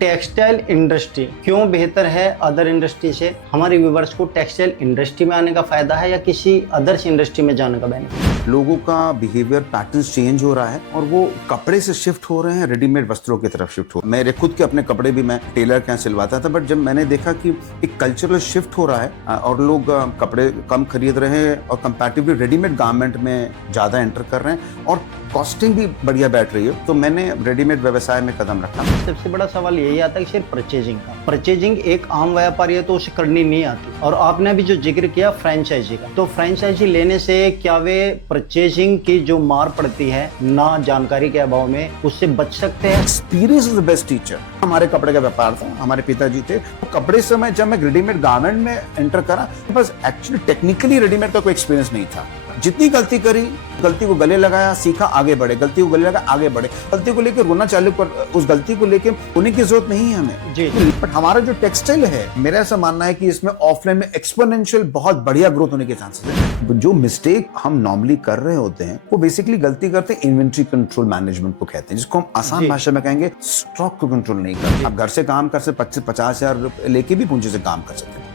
Textile industry क्यों बेहतर है अदर इंडस्ट्री से? हमारे व्यूवर्स को टेक्सटाइल इंडस्ट्री में आने का फायदा है या किसी अदर्स इंडस्ट्री में जाने का बेनिफिट? लोगों का बिहेवियर पैटर्न चेंज हो रहा है और वो कपड़े से शिफ्ट हो रहे हैं, रेडीमेड वस्त्रों की तरफ शिफ्ट हो रहे हैं। मेरे खुद के अपने कपड़े भी मैं टेलर के यहाँ सिलवाता था, बट जब मैंने देखा कि एक कल्चरल शिफ्ट हो रहा है और लोग कपड़े कम खरीद रहे हैं और कंपैरेटिवली रेडीमेड गारमेंट में ज्यादा एंटर कर रहे हैं और कॉस्टिंग भी बढ़िया बैठ रही है, तो मैंने रेडीमेड व्यवसाय में कदम रखा। सबसे बड़ा सवाल यही आता है कि सिर्फ परचेजिंग का। परचेजिंग एक आम व्यापारी है तो उसे करनी नहीं आती, और आपने अभी जो जिक्र किया फ्रेंचाइजी का, तो फ्रेंचाइजी लेने से क्या वे परचेजिंग की जो मार पड़ती है ना जानकारी के अभाव में, उससे बच सकते हैं? Experience is the best teacher. हमारे कपड़े का व्यापार था, हमारे पिताजी थे, तो कपड़े से मैं जब मैं रेडीमेड गारमेंट में एंटर करा, बस एक्चुअली टेक्निकली रेडीमेड का कोई एक्सपीरियंस नहीं था। जितनी गलती करी, गलती को गले लगाया, सीखा, आगे बढ़े, गलती को गले लगा, आगे बढ़े। गलती को लेकर रोना चालू कर, उस गलती को लेकर होने की जरूरत नहीं है हमें जी। बट हमारा जो टेक्सटाइल है, मेरा ऐसा मानना है कि इसमें ऑफलाइन में एक्सपोनेंशियल बहुत बढ़िया ग्रोथ होने के चांसेस है। जो मिस्टेक हम नॉर्मली कर रहे होते हैं, वो बेसिकली गलती करते हैं इन्वेंट्री कंट्रोल मैनेजमेंट को कहते हैं, जिसको हम आसान भाषा में कहेंगे स्टॉक को कंट्रोल नहीं करते। आप घर से काम कर सकते, 25-50 हजार लेके भी पूंजी से काम कर सकते हैं।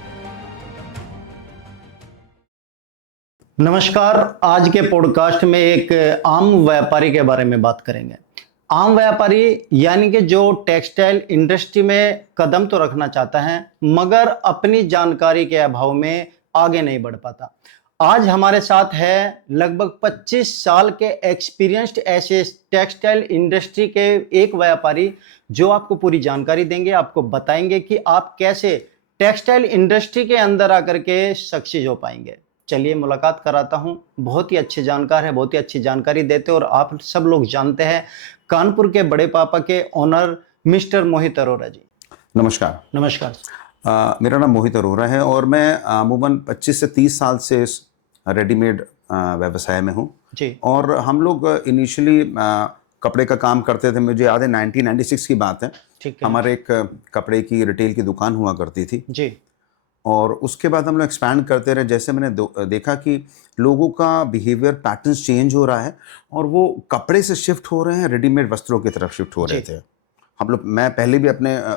नमस्कार, आज के पॉडकास्ट में एक आम व्यापारी के बारे में बात करेंगे। आम व्यापारी यानी कि जो टेक्सटाइल इंडस्ट्री में कदम तो रखना चाहता है मगर अपनी जानकारी के अभाव में आगे नहीं बढ़ पाता। आज हमारे साथ है लगभग 25 साल के एक्सपीरियंस्ड ऐसे टेक्सटाइल इंडस्ट्री के एक व्यापारी, जो आपको पूरी जानकारी देंगे, आपको बताएंगे कि आप कैसे टेक्सटाइल इंडस्ट्री के अंदर आकर के सक्सेस हो पाएंगे। चलिए मुलाकात कराता हूं। बहुत ही अच्छे जानकार है, बहुत ही अच्छी जानकारी देते हैं और आप सब लोग जानते हैं कानपुर के बड़े पापा के ओनर मिस्टर मोहित अरोरा जी। नमस्कार। नमस्कार। मेरा नाम मोहित अरोरा है और मैं अमूमन 25 से 30 साल से इस रेडीमेड व्यवसाय में हूँ जी। और हम लोग इनिशियली कपड़े का काम करते थे। मुझे याद है 1996 की बात है। ठीक है। हमारे एक कपड़े की रिटेल की दुकान हुआ करती थी जी। और उसके बाद हम लोग एक्सपैंड करते रहे। जैसे मैंने देखा कि लोगों का बिहेवियर पैटर्न चेंज हो रहा है और वो कपड़े से शिफ्ट हो रहे हैं, रेडीमेड वस्त्रों की तरफ शिफ्ट हो रहे थे। हम लोग, मैं पहले भी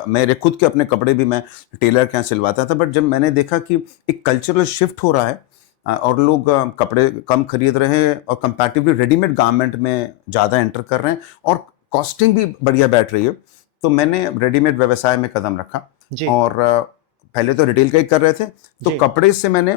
मेरे खुद के अपने कपड़े भी मैं टेलर के यहाँ सिलवाता था, बट जब मैंने देखा कि एक कल्चरल शिफ्ट हो रहा है और लोग कपड़े कम खरीद रहे हैं और कंपैरेटिवली रेडीमेड गारमेंट में ज़्यादा एंटर कर रहे हैं और कॉस्टिंग भी बढ़िया बैठ रही है, तो मैंने रेडीमेड व्यवसाय में कदम रखा। और पहले तो रिटेल का ही कर रहे थे, तो कपड़े से मैंने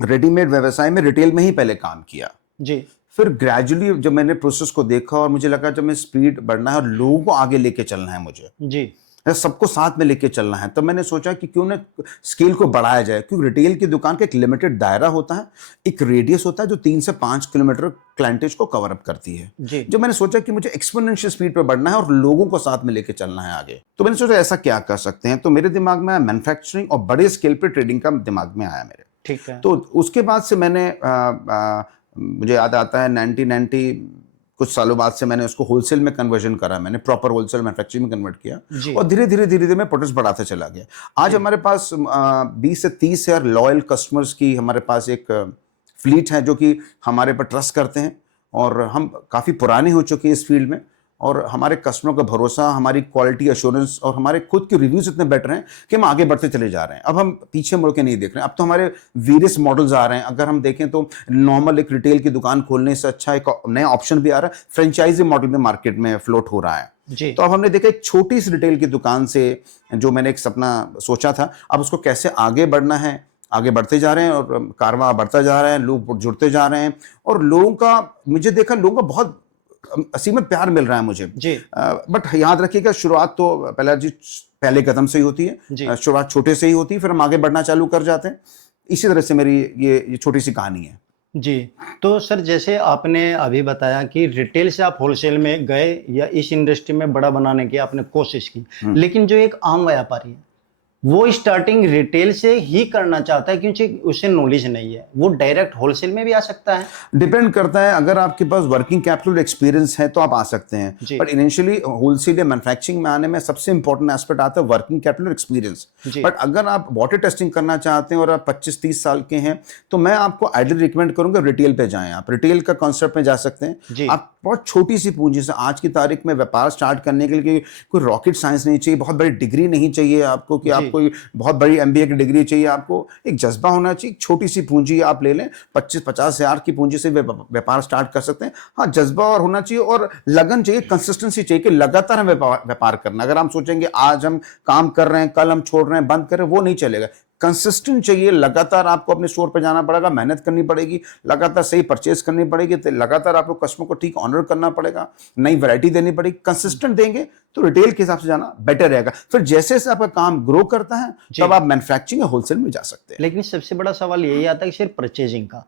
रेडीमेड व्यवसाय में रिटेल में ही पहले काम किया जी। फिर ग्रेजुअली जब मैंने प्रोसेस को देखा और मुझे लगा जब मैं स्पीड बढ़ना है और लोगों को आगे लेके चलना है, मुझे जी सबको साथ में लेके चलना है, तो मैंने सोचा कि क्यों ना स्केल को बढ़ाया जाए। क्योंकि रिटेल की दुकान का एक लिमिटेड दायरा होता है, एक रेडियस होता है जो 3 से 5 किलोमीटर क्लाइंटेज को कवर अप करती है। जो मैंने सोचा कि मुझे एक्सपोनेंशियल स्पीड पर बढ़ना है और लोगों को साथ में लेके चलना है आगे, तो मैंने सोचा ऐसा क्या कर सकते हैं। तो मेरे दिमाग में मैन्युफैक्चरिंग और बड़े स्केल पर ट्रेडिंग का दिमाग में आया मेरे। ठीक है। तो उसके बाद से मैंने मुझे याद आता है 1990 कुछ सालों बाद से मैंने उसको होलसेल में कन्वर्जन करा, मैंने प्रॉपर होलसेल मैन्युफैक्चरिंग में कन्वर्ट किया और धीरे धीरे मैं प्रोडक्ट्स बढ़ाते चला गया। आज हमारे पास 20 से 30 हजार लॉयल कस्टमर्स की हमारे पास एक फ्लीट है जो कि हमारे पर ट्रस्ट करते हैं और हम काफ़ी पुराने हो चुके हैं इस फील्ड में और हमारे कस्टमरों का भरोसा, हमारी क्वालिटी एश्योरेंस और हमारे खुद के रिव्यूज इतने बेटर हैं कि हम आगे बढ़ते चले जा रहे हैं। अब हम पीछे मुड़ के नहीं देख रहे हैं। अब तो हमारे वेरियस मॉडल्स आ रहे हैं। अगर हम देखें तो नॉर्मल एक रिटेल की दुकान खोलने से अच्छा एक नया ऑप्शन भी आ रहा है, फ्रेंचाइजी मॉडल में मार्केट में फ्लोट हो रहा है। तो अब हमने देखा एक छोटी सी रिटेल की दुकान से जो मैंने एक सपना सोचा था, अब उसको कैसे आगे बढ़ना है, आगे बढ़ते जा रहे हैं और कारवां बढ़ता जा रहा है, लोग जुड़ते जा रहे हैं और लोगों का, मुझे देखा लोगों का बहुत असीमित प्यार मिल रहा है मुझे। बट याद रखिएगा, शुरुआत तो पहले कदम से ही होती है, शुरुआत छोटे से ही होती है, फिर हम आगे बढ़ना चालू कर जाते हैं। इसी तरह से मेरी ये छोटी सी कहानी है जी। तो सर, जैसे आपने अभी बताया कि रिटेल से आप होलसेल में गए या इस इंडस्ट्री में बड़ा बनाने की आपने कोशिश की, लेकिन जो एक आम व्यापारी है वो स्टार्टिंग रिटेल से ही करना चाहता है क्योंकि उसे नॉलेज नहीं है, वो डायरेक्ट होलसेल में भी आ सकता है। डिपेंड करता है, अगर आपके पास वर्किंग कैपिटल एक्सपीरियंस है तो आप आ सकते हैं, जी। बट इनिशियली होलसेल या मैन्युफैक्चरिंग में आने में सबसे इंपॉर्टेंट एस्पेक्ट आता है वर्किंग कैपिटल एक्सपीरियंस। जी। बट अगर आप वाटर टेस्टिंग करना चाहते हैं और आप 25-30 साल के हैं तो मैं आपको आइडियल रिकमेंड करूंगा रिटेल पे जाएं। आप रिटेल का कॉन्सेप्ट में जा सकते जी। हैं। आप बहुत छोटी सी पूंजी से आज की तारीख में व्यापार स्टार्ट करने के लिए कोई रॉकेट साइंस नहीं चाहिए, बहुत बड़ी डिग्री नहीं चाहिए आपको कि जी। आप कोई बहुत बड़ी एमबीए की डिग्री चाहिए। आपको एक जज्बा होना चाहिए, छोटी सी पूंजी आप ले लें, 25-50 हजार की पूंजी से व्यापार स्टार्ट कर सकते हैं। हाँ, जज्बा और होना चाहिए और लगन चाहिए, कंसिस्टेंसी चाहिए कि लगातार हमें व्यापार करना। अगर हम सोचेंगे आज हम काम कर रहे हैं, कल हम छोड़ रहे हैं, बंद कर रहे हैं, वो नहीं चलेगा। कंसिस्टेंट चाहिए, लगातार आपको अपने स्टोर पे जाना पड़ेगा, मेहनत करनी पड़ेगी, लगातार सही परचेज करनी पड़ेगी, तो लगातार आपको कस्टमर को ठीक ऑनर करना पड़ेगा, नई वैरायटी देनी पड़ेगी। कंसिस्टेंट देंगे तो रिटेल के हिसाब से जाना बेटर रहेगा। फिर जैसे जैसे आपका काम ग्रो करता है तब आप मैन्युफैक्चरिंग या होलसेल में जा सकते हैं। लेकिन सबसे बड़ा सवाल यही आता है कि सिर्फ परचेजिंग का,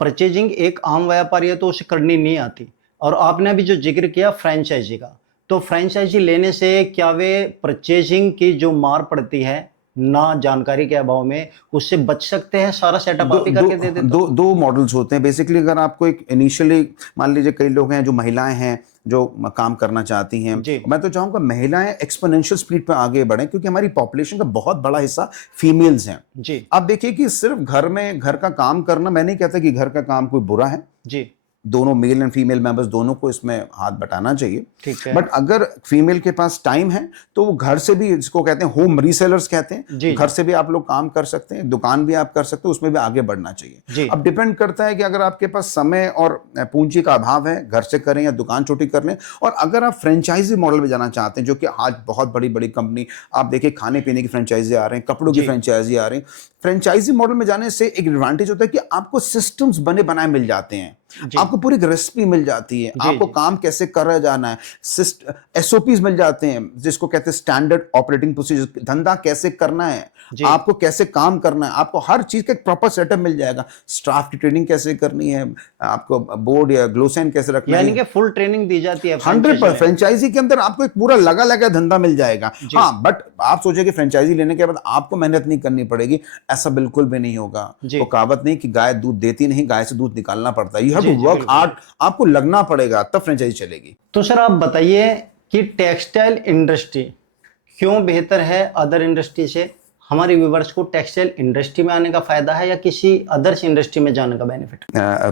परचेजिंग एक आम व्यापारी है तो उसे करनी नहीं आती। और आपने अभी जो जिक्र किया फ्रेंचाइजी का, तो फ्रेंचाइजी लेने से क्या वे परचेजिंग की जो मार पड़ती है ना जानकारी के अभाव में, उससे बच सकते हैं? सारा सेटअप आप ही करके दे देते दो दो मॉडल्स होते हैं बेसिकली। अगर आपको एक इनिशियली, मान लीजिए कई लोग हैं जो महिलाएं हैं जो काम करना चाहती हैं, मैं तो चाहूंगा महिलाएं एक्सपोनेंशियल स्पीड पे आगे बढ़ें क्योंकि हमारी पॉपुलेशन का बहुत बड़ा हिस्सा फीमेल्स हैं। जी। आप देखिए कि सिर्फ घर का काम करना, मैं नहीं कहता कि घर का काम कोई बुरा है। जी। दोनों मेल एंड फीमेल मेंबर्स दोनों को इसमें हाथ बटाना चाहिए। ठीक है। बट अगर फीमेल के पास टाइम है तो वो घर से भी, जिसको कहते हैं होम रीसेलर्स कहते हैं, घर से भी आप लोग काम कर सकते हैं, दुकान भी आप कर सकते हैं, उसमें भी आगे बढ़ना चाहिए। अब डिपेंड करता है कि अगर आपके पास समय और पूंजी का अभाव है, घर से करें या दुकान छोटी कर लें। और अगर आप फ्रेंचाइजी मॉडल में जाना चाहते हैं, जो कि आज बहुत बड़ी बड़ी कंपनी, आप देखिए खाने पीने की फ्रेंचाइजी आ रहे हैं, कपड़ों की फ्रेंचाइजी आ रही है। फ्रेंचाइजी मॉडल में जाने से एक एडवांटेज होता है कि आपको सिस्टम्स बने बनाए मिल जाते हैं, आपको पूरी रेसिपी मिल जाती है, आपको काम कैसे कर रहा जाना है, एसओपीज मिल जाते हैं जिसको कहते हैं स्टैंडर्ड ऑपरेटिंग प्रोसीजर, धंधा कैसे करना है, आपको कैसे काम करना है, आपको हर चीज का एक प्रॉपर सेटअप मिल जाएगा। स्टाफ की ट्रेनिंग कैसे करनी है, आपको बोर्ड या ग्लोसेन कैसे रखना है, यानी कि फुल ट्रेनिंग दी जाती है 100%। फ्रेंचाइजी के अंदर आपको एक पूरा लगा लगा धंधा मिल जाएगा। हाँ, बट आप सोचिए कि फ्रेंचाइजी लेने के बाद आपको मेहनत नहीं करनी पड़ेगी, ऐसा बिल्कुल भी नहीं होगा। वो कहावत नहीं कि गाय दूध देती नहीं, गाय से दूध निकालना पड़ता है। You have to work hard, आपको लगना पड़ेगा तब फ्रेंचाइजी चलेगी। तो सर आप बताइए कि टेक्सटाइल इंडस्ट्री क्यों बेहतर है अदर इंडस्ट्री से? हमारे व्यूवर्स को टेक्सटाइल इंडस्ट्री में आने का फायदा है या किसी अदर्स इंडस्ट्री में जाने का बेनिफिट?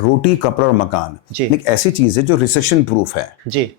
रोटी, कपड़ा और मकान एक ऐसी चीज है जो रिसेशन प्रूफ है। जी।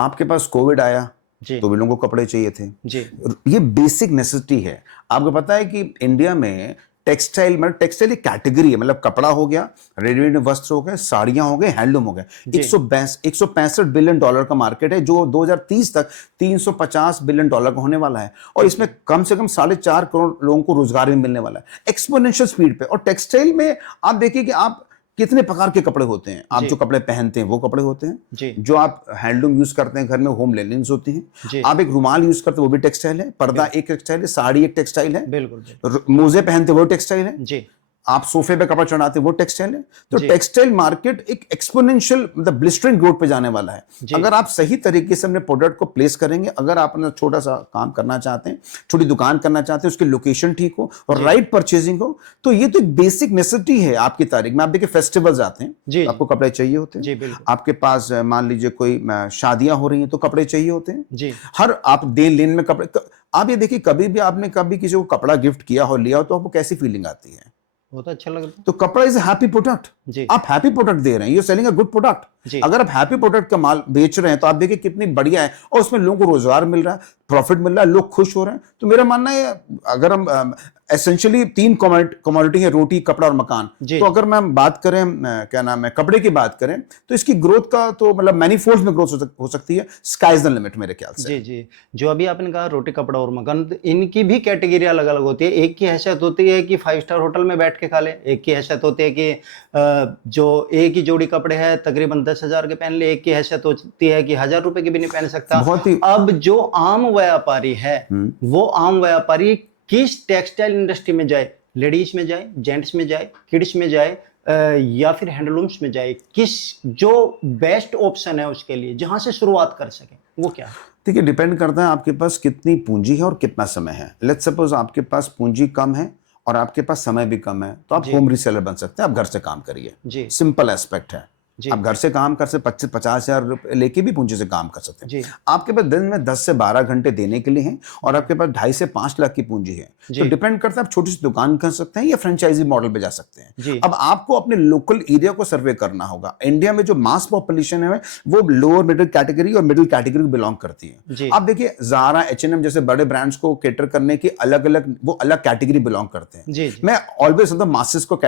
आपके पास कोविड आया तो भी लोगों को कपड़े चाहिए थे। जी। ये बेसिक नेसेसिटी है। आपको पता है कि इंडिया में टेक्सटाइल, मतलब टेक्सटाइल एक कैटेगरी है, मतलब कपड़ा हो गया, रेडीमेड वस्त्र हो गए, साड़ियां हो गए, हैंडलूम हो गए। 165 बिलियन डॉलर का मार्केट है जो 2030 तक 350 बिलियन डॉलर का होने वाला है। और इसमें कम से कम 4.5 करोड़ लोगों को रोजगार भी मिलने वाला है एक्सपोनेंशियल स्पीड पे। और टेक्सटाइल में आप देखिए कि आप कितने प्रकार के कपड़े होते हैं। आप जो कपड़े पहनते हैं वो कपड़े होते हैं, जो आप हैंडलूम यूज करते हैं घर में, होम लेनिन्स होती हैं, आप एक रुमाल यूज करते हैं वो भी टेक्सटाइल है, पर्दा एक टेक्सटाइल है, साड़ी एक टेक्सटाइल है, बिल्कुल, मोजे पहनते वो टेक्सटाइल है जी, आप सोफे पे कपड़ा चढ़ाते वो टेक्सटाइल है। तो टेक्सटाइल मार्केट एक एक्सपोनेंशियल, मतलब ब्लिस्टरिंग ग्रोथ पे जाने वाला है। अगर आप सही तरीके से अपने प्रोडक्ट को प्लेस करेंगे, अगर आप अपना छोटा सा काम करना चाहते हैं, छोटी दुकान करना चाहते हैं, उसकी लोकेशन ठीक हो और राइट परचेजिंग हो, तो ये तो एक बेसिक नेसेसिटी है आपकी तारीख में। आप देखिए फेस्टिवल्स आते हैं, आपको कपड़े चाहिए होते हैं। आपके पास मान लीजिए कोई शादियां हो रही हैं तो कपड़े चाहिए होते हैं। हर आप देन लेन में कपड़े, आप ये देखिए कभी भी आपने कभी किसी को कपड़ा गिफ्ट किया हो, लिया हो, तो आपको कैसी फीलिंग आती है? बहुत अच्छा लगता है। तो कपड़ा इज हैप्पी प्रोडक्ट। आप हैप्पी प्रोडक्ट दे रहे हैं, you are selling a good product. अगर आप हैप्पी प्रोडक्ट का माल बेच रहे हैं तो आप देखिए कितनी बढ़िया है, और उसमें लोगों को रोजगार मिल रहा है, प्रॉफिट मिल रहा है, लोग खुश हो रहे हैं। तो मेरा मानना है अगर हम एसेंशियली 3 कमोडिटी है, रोटी, कपड़ा और मकान, तो अगर मैं बात करें क्या नाम है कपड़े की बात करें तो इसकी ग्रोथ का तो मतलब मैनीफोल्ड में ग्रोथ हो सकती है। स्काई इज द लिमिट मेरे ख्याल से। जी। जो अभी आपने कहा रोटी, कपड़ा और मकान, इनकी भी कैटेगरी अलग अलग होती है। एक की हैसियत होती है कि 5 स्टार होटल में बैठ के खा ले, एक की हैसियत होती है कि जो एक ही जोड़ी कपड़े हैं तकरीबन 10,000 के पहन ले, एक की हैसियत होती है कि 1,000 रुपए के भी नहीं पहन सकता। अब जो आम व्यापारी है वो आम व्यापारी किस टेक्सटाइल इंडस्ट्री में जाए? लेडीज में जाए, जेंट्स में जाए, किड्स में जाए, या फिर हैंडलूम्स में जाए, किस जो बेस्ट ऑप्शन है उसके लिए जहां से शुरुआत कर सके, वो क्या है? देखिए, डिपेंड करता है आपके पास कितनी पूंजी है और कितना समय है। लेट्स सपोज आपके पास पूंजी कम है और आपके पास समय भी कम है, तो आप होम रीसेलर बन सकते हैं। आप घर से काम करिए, जी सिंपल एस्पेक्ट है। जी आप घर से काम कर सकते, 25-50 हज़ार लेके भी पूंजी से काम कर सकते हैं। जी आपके पास दिन में 10 से 12 घंटे देने के लिए हैं और आपके पास 2.5 से 5 लाख की पूंजी है, तो जी डिपेंड करता है आप छोटी सी दुकान कर सकते हैं या फ्रेंचाइजी मॉडल पे जा सकते हैं। जी अब आपको अपने लोकल एरिया को सर्वे करना होगा। इंडिया में जो मास पॉपुलेशन है वो लोअर मिडिल कैटेगरी और मिडिल कैटेगरी को बिलोंग करती है। जी आप देखिए, ज़ारा, H&M जैसे बड़े ब्रांड्स को कैटर करने की अलग अलग वो अलग कैटेगरी बिलोंग करते हैं। जी जी मैं ऑलवेज मासेस को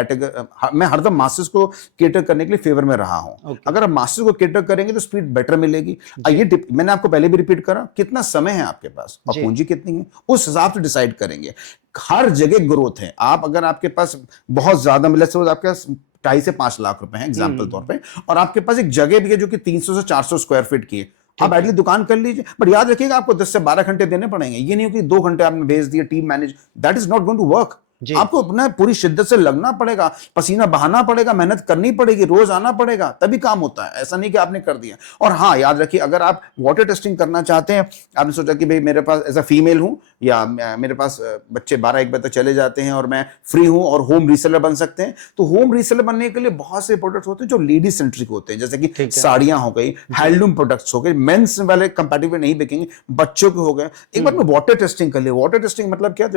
मैं हरदम मासेस को कैटर करने के लिए फेवर में रहा हूं। ओके अगर आप मास्टर्स को कैटर करेंगे तो स्पीड बेटर मिलेगी। मैंने आपको पहले भी रिपीट करा, कितना समय है आपके पास और जी पूंजी कितनी है, उस हिसाब से डिसाइड करेंगे। हर जगह ग्रोथ है। आप अगर आपके पास बहुत ज्यादा मिले, सपोज आपके पास 2.5 से 5 लाख रुपए हैं एग्जाम्पल तौर पे, और आपके पास एक जगह भी है जो कि 300 से 400 स्क्वायर फीट की है, आप है। एटली दुकान कर लीजिए। बट याद रखिएगा, आपको 10 से 12 घंटे देने पड़ेंगे। ये नहीं हो कि 2 घंटे आपने भेज दिए team manage, that is not going to work. जी आपको अपना पूरी शिद्दत से लगना पड़ेगा, पसीना बहाना पड़ेगा, मेहनत करनी पड़ेगी, रोज आना पड़ेगा, तभी काम होता है। ऐसा नहीं कि आपने कर दिया। और हाँ, याद रखिए, अगर आप वाटर टेस्टिंग करना चाहते हैं, आपने सोचा कि भाई मेरे पास एज अ फीमेल हूं या मेरे पास बच्चे 12-1 बजे तक चले जाते हैं और मैं फ्री हूं और होम रीसेलर बन सकते हैं, तो होम रीसेलर बनने के लिए बहुत से प्रोडक्ट्स होते हैं जो लेडी सेंट्रिक होते हैं, जैसे कि ठीक है। साड़ियां हो गई, हैंडलूम प्रोडक्ट्स हो गए, मेंस वाले कंपैटिबल नहीं बिकेंगे, बच्चों के हो गए। एक बार में वाटर टेस्टिंग कर लिए। वाटर टेस्टिंग मतलब क्या,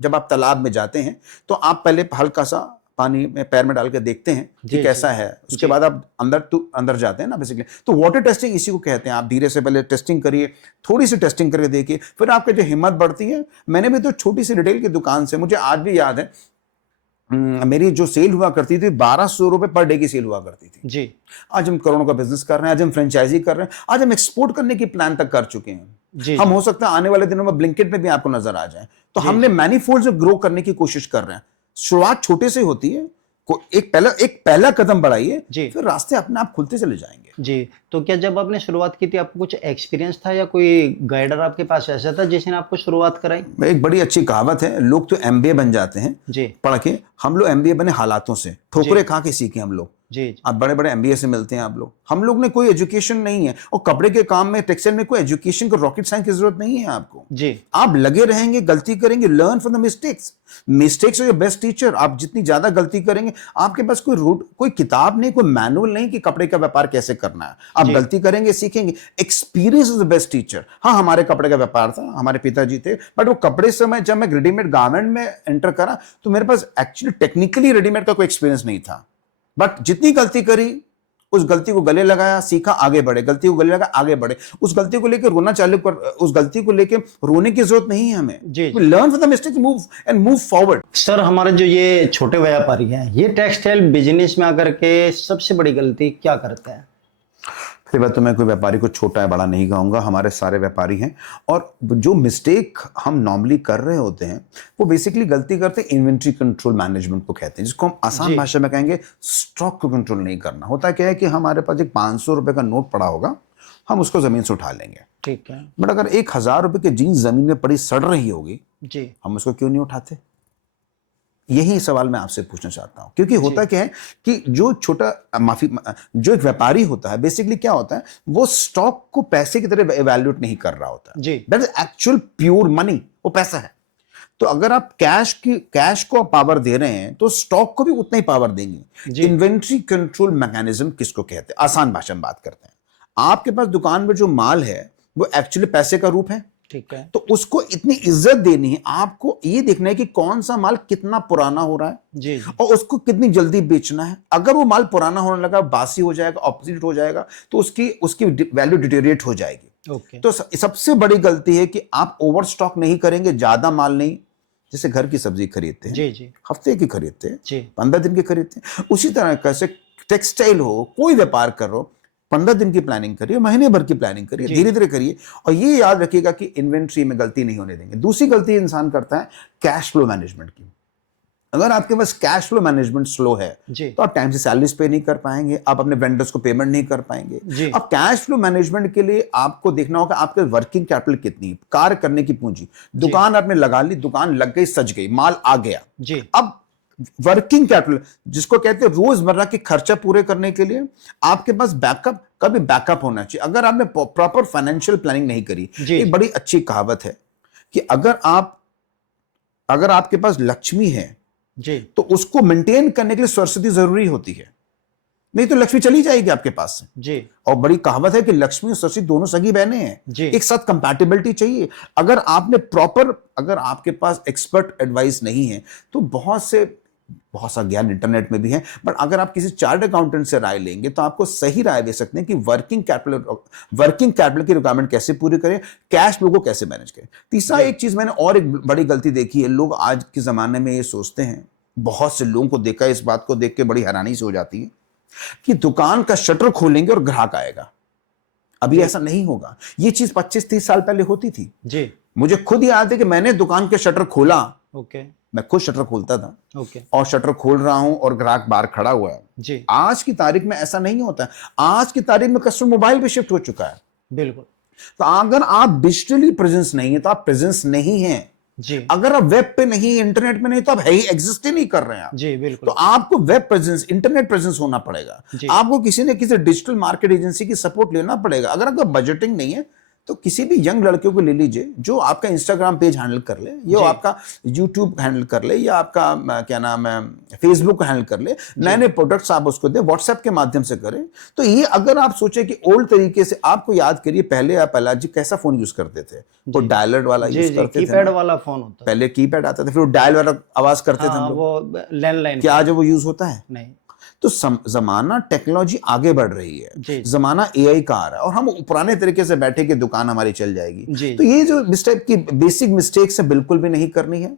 जब आप तालाब में जाते हैं तो आप पहले हल्का सा पानी में पैर में डाल के देखते हैं जी कि कैसा जी है, उसके जी बाद आप अंदर जाते हैं ना बेसिकली। तो वाटर टेस्टिंग इसी को कहते हैं। आप धीरे से पहले टेस्टिंग करिए, थोड़ी सी टेस्टिंग करके देखिए, फिर आपकी जो हिम्मत बढ़ती है। मैंने भी तो छोटी सी रिटेल की दुकान से, मुझे आज भी याद है, मेरी जो सेल हुआ करती थी 1200 रुपए पर डे की सेल हुआ करती थी। जी आज हम करोड़ों का बिजनेस कर रहे हैं, आज हम फ्रेंचाइजी कर रहे हैं, आज हम एक्सपोर्ट करने की प्लान तक कर चुके हैं। जी हम हो सकता है आने वाले दिनों में ब्लिंकिट में भी आपको नजर आ जाए। तो जी हमने जी मैनीफोल्ड से ग्रो करने की कोशिश कर रहे हैं। शुरुआत छोटे से होती है। एक पहला कदम बढ़ाइए, जी फिर रास्ते अपने आप खुलते चले जाएंगे। जी। तो क्या जब आपने शुरुआत की थी आपको कुछ एक्सपीरियंस था या कोई गाइडर आपके पास ऐसा था जिसने आपको शुरुआत कराई? एक बड़ी अच्छी कहावत है, लोग तो एमबीए बन जाते हैं जी पढ़ के, हम लोग एमबीए बने हालातों से, ठोकरे खा के सीखे हम लोग। जी जी आप बड़े बड़े एमबीए से मिलते हैं आप लोग, हम लोग ने कोई एजुकेशन नहीं है। और कपड़े के काम में, टेक्सटाइल में कोई एजुकेशन को, रॉकेट साइंस की जरूरत नहीं है आपको। जी आप लगे रहेंगे, गलती करेंगे, learn from the mistakes. Mistakes are your best teacher. आप जितनी ज्यादा गलती करेंगे, आपके पास कोई रूट, कोई किताब नहीं, कोई मैनुअल नहीं कि कपड़े का व्यापार कैसे करना है। आप जी गलती करेंगे, सीखेंगे। Experience is the best teacher. हाँ, हमारे कपड़े का व्यापार था, हमारे पिताजी थे, बट वो कपड़े से जब मैं रेडीमेड गारमेंट में एंटर करा, तो मेरे पास एक्चुअली टेक्निकली रेडीमेड का कोई एक्सपीरियंस नहीं था। बट जितनी गलती करी, उस गलती को गले लगाया, सीखा, आगे बढ़े, गलती को गले लगा, आगे बढ़े। उस गलती को लेकर रोना चालू कर, उस गलती को लेकर रोने की जरूरत नहीं है हमें। जी learn from the mistakes, move forward. Sir, हमारे जो ये छोटे व्यापारी हैं, ये टेक्सटाइल बिजनेस में आकर के सबसे बड़ी गलती क्या करते हैं? फिर बात, तो मैं कोई व्यापारी को छोटा है बड़ा नहीं कहूंगा, हमारे सारे व्यापारी हैं। और जो मिस्टेक हम नॉर्मली कर रहे होते हैं, वो बेसिकली गलती करते हैं इन्वेंट्री कंट्रोल मैनेजमेंट को कहते हैं, जिसको हम आसान जी भाषा में कहेंगे स्टॉक को कंट्रोल नहीं करना। होता क्या है कि हमारे पास एक 500 रुपए का नोट पड़ा होगा, हम उसको जमीन से उठा लेंगे। ठीक है। बट अगर 1000 रुपए की जीन्स जमीन में पड़ी सड़ रही होगी, जी हम उसको क्यों नहीं उठाते? यही सवाल मैं आपसे पूछना चाहता हूं। क्योंकि होता क्या है कि जो जो एक व्यापारी होता है, बेसिकली क्या होता है, वो स्टॉक को पैसे की तरह इवैल्यूएट नहीं कर रहा होता है। जी that is actual pure money, वो पैसा है। तो अगर आप कैश को पावर दे रहे हैं, तो स्टॉक को भी उतना ही पावर देंगे। जी इन्वेंट्री कंट्रोल मैकेनिज्म किसको कहते हैं? आसान भाषा में बात करते हैं। आपके पास दुकान में जो माल है, वो एक्चुअली पैसे का रूप है। ठीक है। तो उसको इतनी इज्जत देनी है। आपको ये देखना है कि कौन सा माल कितना पुराना हो रहा है जी जी और उसको कितनी जल्दी बेचना है। अगर वो माल पुराना होने लगा, बासी हो जाएगा, ऑब्सोलीट हो जाएगा, तो उसकी वैल्यू डिटेरिएट हो जाएगी। ओके। तो सबसे बड़ी गलती है कि आप ओवर स्टॉक नहीं करेंगे, ज्यादा माल नहीं। जैसे घर की सब्जी खरीदते हैं, जी जी हफ्ते की खरीदते हैं, जी 15 दिन की खरीदते हैं। उसी तरह कैसे टेक्सटाइल हो, कोई व्यापार करो, 15 दिन की प्लानिंग करिए, महीने भर की प्लानिंग करिए, जी धीरे धीरे करिए। और ये याद रखिएगा कि इन्वेंट्री में गलती नहीं होने देंगे। दूसरी गलती इंसान करता है कैश फ्लो मैनेजमेंट की। अगर आपके पास कैश फ्लो मैनेजमेंट स्लो है, जी तो आप टाइम से सैलरीज पे नहीं कर पाएंगे, आप अपने वेंडर्स को पेमेंट नहीं कर पाएंगे। जी अब कैश फ्लो मैनेजमेंट के लिए आपको देखना होगा आपके वर्किंग कैपिटल कितनी है, कार्य करने की पूंजी। दुकान आपने लगा ली, दुकान लग गई, सज गई, माल आ गया। जी अब वर्किंग कैपिटल जिसको कहते हैं रोजमर्रा के खर्चा पूरे करने के लिए आपके पास बैकअप का भी बैकअप होना चाहिए। अगर आपने प्रॉपर फाइनेंशियल प्लानिंग नहीं करी, एक बड़ी अच्छी कहावत है कि अगर आपके पास लक्ष्मी है जी, तो उसको मेंटेन करने के लिए सरस्वती जरूरी होती है, नहीं तो लक्ष्मी चली जाएगी आपके पास से। जी, और बड़ी कहावत है कि लक्ष्मी और सरस्वती दोनों सगी बहनें हैं, जी, एक साथ कंपैटिबिलिटी चाहिए। अगर अगर आपके पास एक्सपर्ट एडवाइस नहीं है तो बहुत सा ज्ञान इंटरनेट में भी है, बट अगर आप किसी चार्ट अकाउंटेंट से राय लेंगे तो आपको सही राय दे सकते हैं कि वर्किंग कैपिटल की रिक्वायरमेंट कैसे पूरी करें, कैश फ्लो को कैसे मैनेज करें। तीसरा एक चीज मैंने और एक बड़ी गलती देखी है, लोग आज के जमाने में ये सोचते हैं, बहुत से लोगों को देखा, इस बात को देख के बड़ी हैरानी से हो जाती है कि दुकान का शटर खोलेंगे और ग्राहक आएगा। अभी ऐसा नहीं होगा। ये चीज 25-30 साल पहले होती थी जी, मुझे खुद याद है कि मैंने दुकान के शटर खोला, ओके, मैं खुद शटर खोलता था ओके, और शटर खोल रहा हूं और ग्राहक बाहर खड़ा हुआ है। जी, आज की तारीख में ऐसा नहीं होता है। आज की तारीख में कस्टमर मोबाइल पे शिफ्ट हो चुका है। बिल्कुल, तो अगर आप डिजिटली प्रेजेंस नहीं है तो आप प्रेजेंस नहीं है। जी, अगर आप वेब पे नहीं, इंटरनेट पे नहीं, तो आप है ही, एग्जिस्ट ही नहीं कर रहे हैं आप। जी, तो बिल्कुल, आपको वेब प्रेजेंस, इंटरनेट प्रेजेंस होना पड़ेगा। जी, आपको किसी न किसी डिजिटल मार्केट एजेंसी की सपोर्ट लेना पड़ेगा। अगर आपका बजटिंग नहीं है तो किसी भी यंग लड़कियों को ले लीजिए जो आपका इंस्टाग्राम पेज हैंडल कर ले, या आपका यूट्यूब हैंडल कर ले, या आपका क्या नाम है फेसबुक हैंडल कर ले। नए नए प्रोडक्ट्स आप उसको दें, व्हाट्सएप के माध्यम से करें। तो ये अगर आप सोचे कि ओल्ड तरीके से, आपको याद करिए पहले आप प्रहलाद जी कैसा फोन यूज करते थे, वो डायलर वाला जी, यूज जी, करते थे कीपैड ना? वाला फोन होता है। पहले कीपैड आता था, फिर वो डायल वाला आवाज करते थे हम हाँ, लोग। वो लैंडलाइन क्या आज वो यूज होता है? नहीं, तो जमाना, टेक्नोलॉजी आगे बढ़ रही है, जी, जमाना एआई का आ रहा है, और हम पुराने तरीके से बैठे कि दुकान हमारी चल जाएगी। जी, तो ये जो इस टाइप की बेसिक मिस्टेक्स है बिल्कुल भी नहीं करनी है।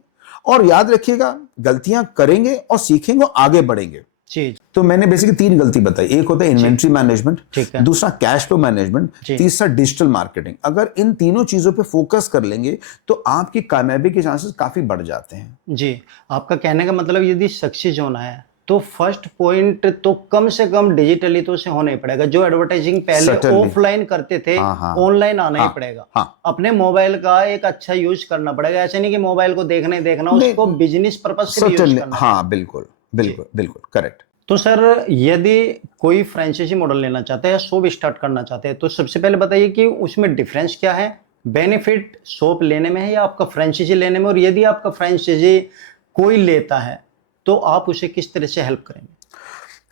और याद रखिएगा, गलतियां करेंगे और सीखेंगे और आगे बढ़ेंगे। जी, तो मैंने बेसिकली 3 गलती बताई। एक होता है इन्वेंट्री मैनेजमेंट, ठीक है, दूसरा कैश फ्लो मैनेजमेंट, जी, तीसरा डिजिटल मार्केटिंग। अगर इन तीनों चीजों पे फोकस कर लेंगे तो आपकी कामयाबी के चांसेस काफी बढ़ जाते हैं। जी। आपका कहने का मतलब यदि सक्सेस होना है तो फर्स्ट पॉइंट तो कम से कम डिजिटली तो से होना ही पड़ेगा। जो एडवर्टाइजिंग पहले Certainly. ऑफलाइन करते थे, हाँ। ऑनलाइन आना ही हाँ, पड़ेगा। हाँ। अपने मोबाइल का एक अच्छा यूज करना पड़ेगा। ऐसे नहीं कि मोबाइल को देखना, उसको बिजनेस पर्पज से भी यूज Certainly, करना। हाँ, बिल्कुल बिल्कुल बिल्कुल करेक्ट। तो सर, यदि कोई फ्रेंचाइजी मॉडल लेना चाहता है या शॉप स्टार्ट करना चाहते हैं तो सबसे पहले बताइए कि उसमें डिफरेंस क्या है, बेनिफिट शॉप लेने में है या आपका फ्रेंचाइजी लेने में, और यदि आपका फ्रेंचाइजी कोई लेता है तो आप उसे किस तरह से हेल्प करेंगे?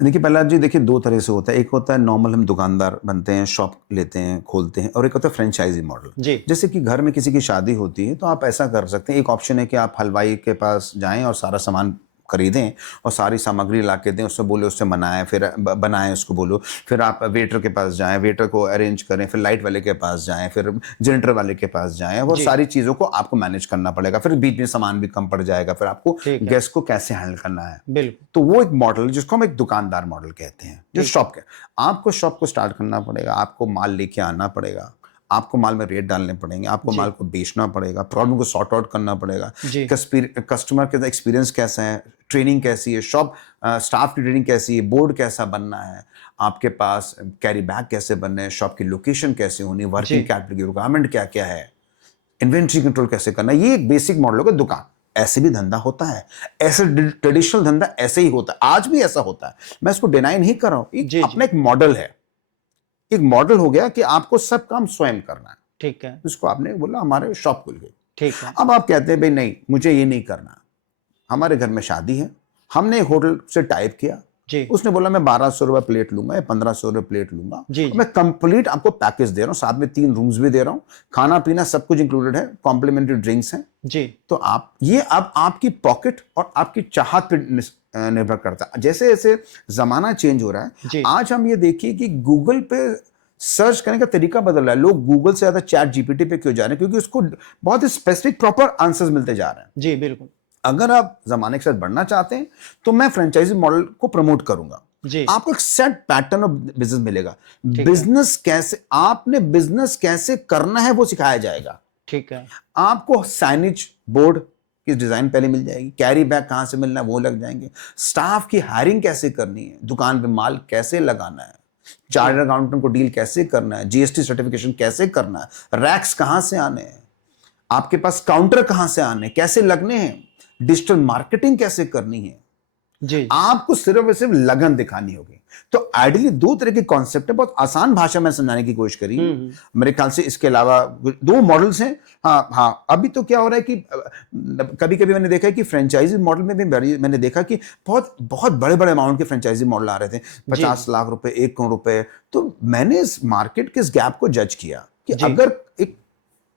देखिए प्रहलाद जी, देखिए 2 तरह से होता है। एक होता है नॉर्मल, हम दुकानदार बनते हैं, शॉप लेते हैं, खोलते हैं, और एक होता है फ्रेंचाइजी मॉडल। जी, जैसे कि घर में किसी की शादी होती है तो आप ऐसा कर सकते हैं, एक ऑप्शन है कि आप हलवाई के पास जाएं और सारा सामान खरीदें और सारी सामग्री ला के दें, उससे बोले, उससे बनाएं, फिर बनाएं, उसको बोलो। फिर आप वेटर के पास जाएं, वेटर को अरेंज करें, फिर लाइट वाले के पास जाएं, फिर जनरेटर वाले के पास जाएं, और जी, सारी चीज़ों को आपको मैनेज करना पड़ेगा। फिर बीच में सामान भी कम पड़ जाएगा, फिर आपको ठीक है, गेस्ट को कैसे हैंडल करना है। बिल्कुल, तो वो एक मॉडल जिसको हम एक दुकानदार मॉडल कहते हैं, जो शॉप के। आपको शॉप को स्टार्ट करना पड़ेगा, आपको माल लेके आना पड़ेगा, आपको माल में रेट डालने पड़ेंगे, आपको माल को बेचना पड़ेगा, प्रॉब्लम को सॉर्ट आउट करना पड़ेगा, जी, कस्टमर के एक्सपीरियंस कैसा है, ट्रेनिंग कैसी है, शॉप स्टाफ की ट्रेनिंग कैसी है, बोर्ड कैसा बनना है, आपके पास कैरी बैग कैसे बनने हैं, शॉप की लोकेशन कैसे होनी, वर्किंग कैपिटल की रिक्वायरमेंट क्या क्या है, इन्वेंट्री कंट्रोल कैसे करना है। ये एक बेसिक मॉडल होगा दुकान। ऐसे भी धंधा होता है, ऐसे ट्रेडिशनल धंधा ऐसे ही होता है, आज भी ऐसा होता है, मैं इसको डिनाई नहीं कर रहा हूं। अपना एक मॉडल है, एक मॉडल हो गया कि आपको सब काम स्वयं करना है। ठीक है, इसको आपने बोला हमारे शॉप खुल गई। ठीक है, अब आप कहते हैं भाई नहीं, मुझे ये नहीं करना, हमारे घर में शादी है, हमने एक होटल से टाइप किया, जी, उसने बोला मैं 1200 रुपये प्लेट लूंगा या 1500 रुपये प्लेट लूंगा, जी, मैं कंप्लीट आपको पैकेज दे रहा हूँ, साथ में 3 रूम्स भी दे रहा हूँ, खाना पीना सब कुछ इंक्लूडेड है, कॉम्प्लीमेंट्री ड्रिंक्स हैं। जी, तो आप ये अब आपकी पॉकेट और आपकी चाहत पे निर्भर करता है। जैसे जैसे जमाना चेंज हो रहा है, जी, आज हम ये देखिए कि गूगल पे सर्च करने का तरीका बदल रहा है। लोग गूगल से ज्यादा चैट जीपीटी पे क्यों जा रहे हैं? क्योंकि उसको बहुत ही स्पेसिफिक प्रॉपर आंसर्स मिलते जा रहे हैं। जी, बिल्कुल, अगर आप जमाने के साथ बढ़ना चाहते हैं तो मैं फ्रेंचाइजी मॉडल को प्रमोट करूंगा। जी, आपको एक सेट पैटर्न ऑफ बिजनेस मिलेगा। ठीक है, बिजनेस कैसे, आपने बिजनेस कैसे करना है वो सिखाया जाएगा। ठीक है, आपको साइनेज बोर्ड की डिजाइन पहले मिल जाएगी, कैरी बैग कहां से मिलना है वो लग जाएंगे, स्टाफ की हायरिंग कैसे करनी है, दुकान पे माल कैसे लगाना है, चार्टर्ड अकाउंटेंट को डील कैसे करना है, जीएसटी सर्टिफिकेशन कैसे करना है, रैक्स कहां से आने हैं, आपके पास काउंटर कहां से आने, कैसे लगने हैं, डिजिटल मार्केटिंग कैसे करनी है, जी आपको सिर्फ और सिर्फ लगन दिखानी होगी। तो आइडियली दो तरह के कॉन्सेप्ट है, बहुत आसान भाषा में समझाने की कोशिश करी है। मेरे ख्याल से इसके अलावा दो मॉडल्स हैं। हाँ हाँ, अभी तो क्या हो रहा है कि कभी कभी मैंने देखा है कि फ्रेंचाइजी मॉडल में भी मैंने देखा कि बहुत बहुत बड़े बड़े अमाउंट के फ्रेंचाइजी मॉडल आ रहे थे, 50 लाख रुपए, 1 करोड़ रुपए। तो मैंने इस मार्केट के इस गैप को जज किया कि अगर एक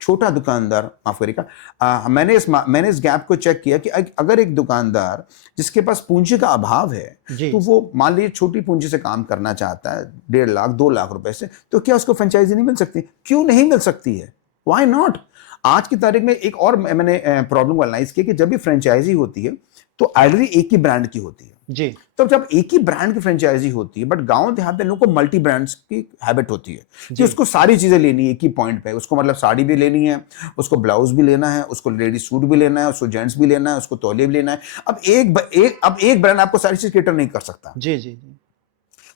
छोटा दुकानदार, माफ करिएगा, मैंने इस गैप को चेक किया कि अगर एक दुकानदार जिसके पास पूंजी का अभाव है, तो वो मान लीजिए छोटी पूंजी से काम करना चाहता है, 1.5 लाख 2 लाख रुपए से, तो क्या उसको फ्रेंचाइजी नहीं मिल सकती? क्यों नहीं मिल सकती है? Why not? आज की तारीख में एक और मैंने प्रॉब्लम को एनालाइज किया कि जब भी फ्रेंचाइजी होती है तो आइडियली एक ही ब्रांड की होती है जी। तो जब एक ही ब्रांड की फ्रेंचाइजी होती है, बट गांव देहात में लोगों को मल्टी ब्रांड्स की हैबिट होती है कि उसको सारी चीजें लेनी है एक ही पॉइंट पे। उसको मतलब साड़ी भी लेनी है, उसको ब्लाउज भी लेना है, उसको लेडीज सूट भी लेना है, उसको जेंट्स भी लेना है, उसको तौलिया भी लेना है। अब एक ब्रांड आपको सारी चीज केटर नहीं कर सकता। जी जी जी।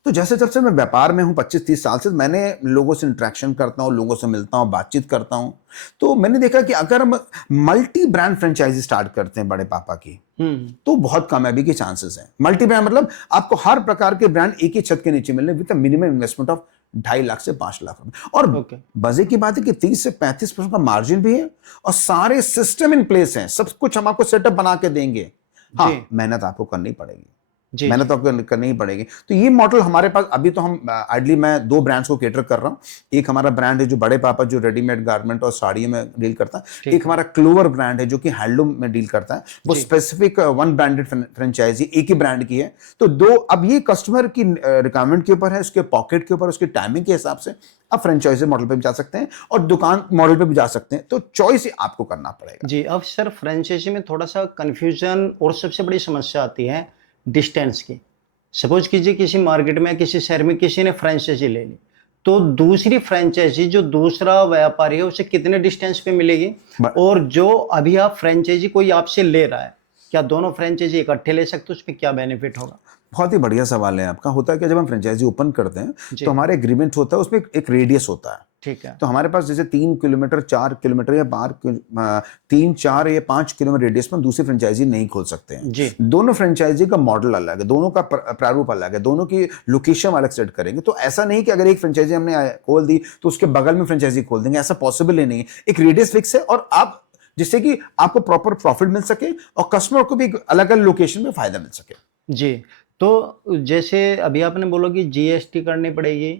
तो जैसे जब से मैं व्यापार में हूँ 25-30 साल से, मैंने लोगों से इंटरेक्शन करता हूँ, लोगों से मिलता हूँ, बातचीत करता हूँ, तो मैंने देखा कि अगर हम मल्टी ब्रांड फ्रेंचाइजी स्टार्ट करते हैं बड़े पापा की, तो बहुत कामयाबी के चांसेस हैं। मल्टी ब्रांड मतलब आपको हर प्रकार के ब्रांड एक ही छत के नीचे मिलने with minimum investment of 2.5 lakh से 5 लाख रुपए। और मजे की बात है कि 30 से 35% का मार्जिन भी है और सारे सिस्टम इन प्लेस हैं, सब कुछ हम आपको सेटअप बना के देंगे। हाँ, मेहनत आपको करनी पड़ेगी, मेहनत तो करनी ही पड़ेगी। तो ये मॉडल हमारे पास अभी तो हम आइडली मैं 2 ब्रांड्स को केटर कर रहा हूँ। एक हमारा ब्रांड है जो बड़े पापा जो रेडीमेड गारमेंट और साड़ियों में डील करता है, एक हमारा क्लोवर ब्रांड है जो कि हैंडलूम में डील करता है। वो स्पेसिफिक 1 ब्रांडेड फ्रेंचाइजी एक ही ब्रांड की है। तो अब ये कस्टमर की रिक्वायरमेंट के ऊपर है, उसके पॉकेट के ऊपर, उसके टाइमिंग के हिसाब से आप फ्रेंचाइजी मॉडल पे भी जा सकते हैं और दुकान मॉडल पे भी जा सकते हैं। तो चॉइस आपको करना पड़ेगा जी। अब सर फ्रेंचाइजी में थोड़ा सा कंफ्यूजन और सबसे बड़ी समस्या आती है डिस्टेंस की। सपोज कीजिए किसी मार्केट में किसी शहर में किसी ने फ्रेंचाइजी ले ली, तो दूसरी फ्रेंचाइजी जो दूसरा व्यापारी है उसे कितने डिस्टेंस पे मिलेगी? और जो अभी आप फ्रेंचाइजी कोई आपसे ले रहा है, क्या दोनों फ्रेंचाइजी इकट्ठे ले सकते हो? उसमें क्या बेनिफिट होगा? बहुत ही बढ़िया सवाल है आपका। होता है कि जब हम फ्रेंचाइजी ओपन करते हैं तो हमारे एग्रीमेंट होता है, उसमें एक रेडियस होता है। ठीक है। तो हमारे पास जैसे 3 किलोमीटर 4 किलोमीटर या 3 4 या 5 किलोमीटर रेडियस में दूसरी फ्रेंचाइजी नहीं खोल सकते हैं जी। दोनों फ्रेंचाइजी का मॉडल अलग है, दोनों का प्रारूप अलग है, दोनों की लोकेशन अलग सेट करेंगे। तो ऐसा नहीं कि अगर एक फ्रेंचाइजी हमने खोल दी तो उसके बगल में फ्रेंचाइजी खोल देंगे, ऐसा पॉसिबल ही नहीं है। एक रेडियस फिक्स है और आप जिससे कि आपको प्रॉपर प्रॉफिट मिल सके और कस्टमर को भी अलग अलग लोकेशन में फायदा मिल सके जी। तो जैसे अभी आपने बोला कि जीएसटी करनी पड़ेगी,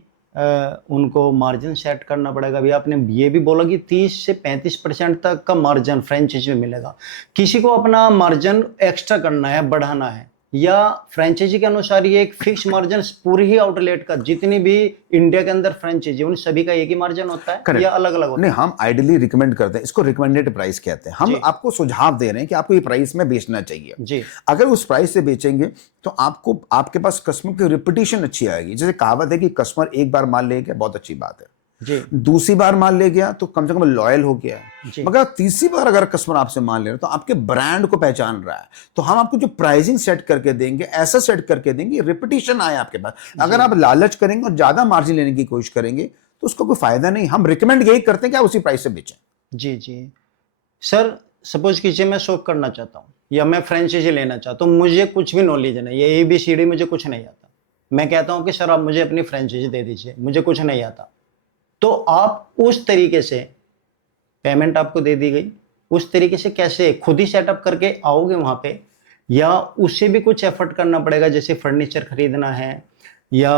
उनको मार्जिन सेट करना पड़ेगा। अभी आपने ये भी बोला कि 30 से 35% तक का मार्जिन फ्रेंचाइजी में मिलेगा। किसी को अपना मार्जिन एक्स्ट्रा करना है, बढ़ाना है, या फ्रेंचाइजी के अनुसार ये एक फिक्स मार्जिन पूरी ही आउटलेट का, जितनी भी इंडिया के अंदर फ्रेंचाइजी उन सभी का एक ही मार्जिन होता है या अलग अलग होता है? नहीं, हम आइडियली रिकमेंड करते हैं, इसको रिकमेंडेड प्राइस कहते हैं। हम आपको सुझाव दे रहे हैं कि आपको ये प्राइस में बेचना चाहिए जी। अगर उस प्राइस से बेचेंगे तो आपको आपके पास कस्टमर की रिपीटेशन अच्छी आएगी। जैसे कहावत है कि कस्टमर एक बार माल ले गया, बहुत अच्छी बात है जी। दूसरी बार माल ले गया तो कम से कम लॉयल हो गया है। मगर तीसरी बार अगर कस्टमर आपसे माल ले रहा है तो आपके ब्रांड को पहचान रहा है, तो हम आपको जो प्राइसिंग सेट करके देंगे, ऐसा सेट करके देंगे रिपीटेशन आए आपके पास। अगर आप लालच करेंगे और ज्यादा मार्जिन लेने की कोशिश करेंगे तो उसका कोई फायदा नहीं। हम रिकमेंड यही करते हैं कि आप उसी प्राइस से बेचें जी जी। सर सपोज कीजिए मैं शॉप करना चाहता हूँ या मैं फ्रेंचाइजी लेना चाहता हूँ, मुझे कुछ भी नॉलेज नहीं है, ABCD मुझे कुछ नहीं आता। मैं कहता हूँ कि सर आप मुझे अपनी फ्रेंचाइजी दे दीजिए, मुझे कुछ नहीं आता। तो आप उस तरीके से पेमेंट आपको दे दी गई, उस तरीके से कैसे खुद ही सेटअप करके आओगे वहां पे, या उससे भी कुछ एफर्ट करना पड़ेगा, जैसे फर्नीचर खरीदना है या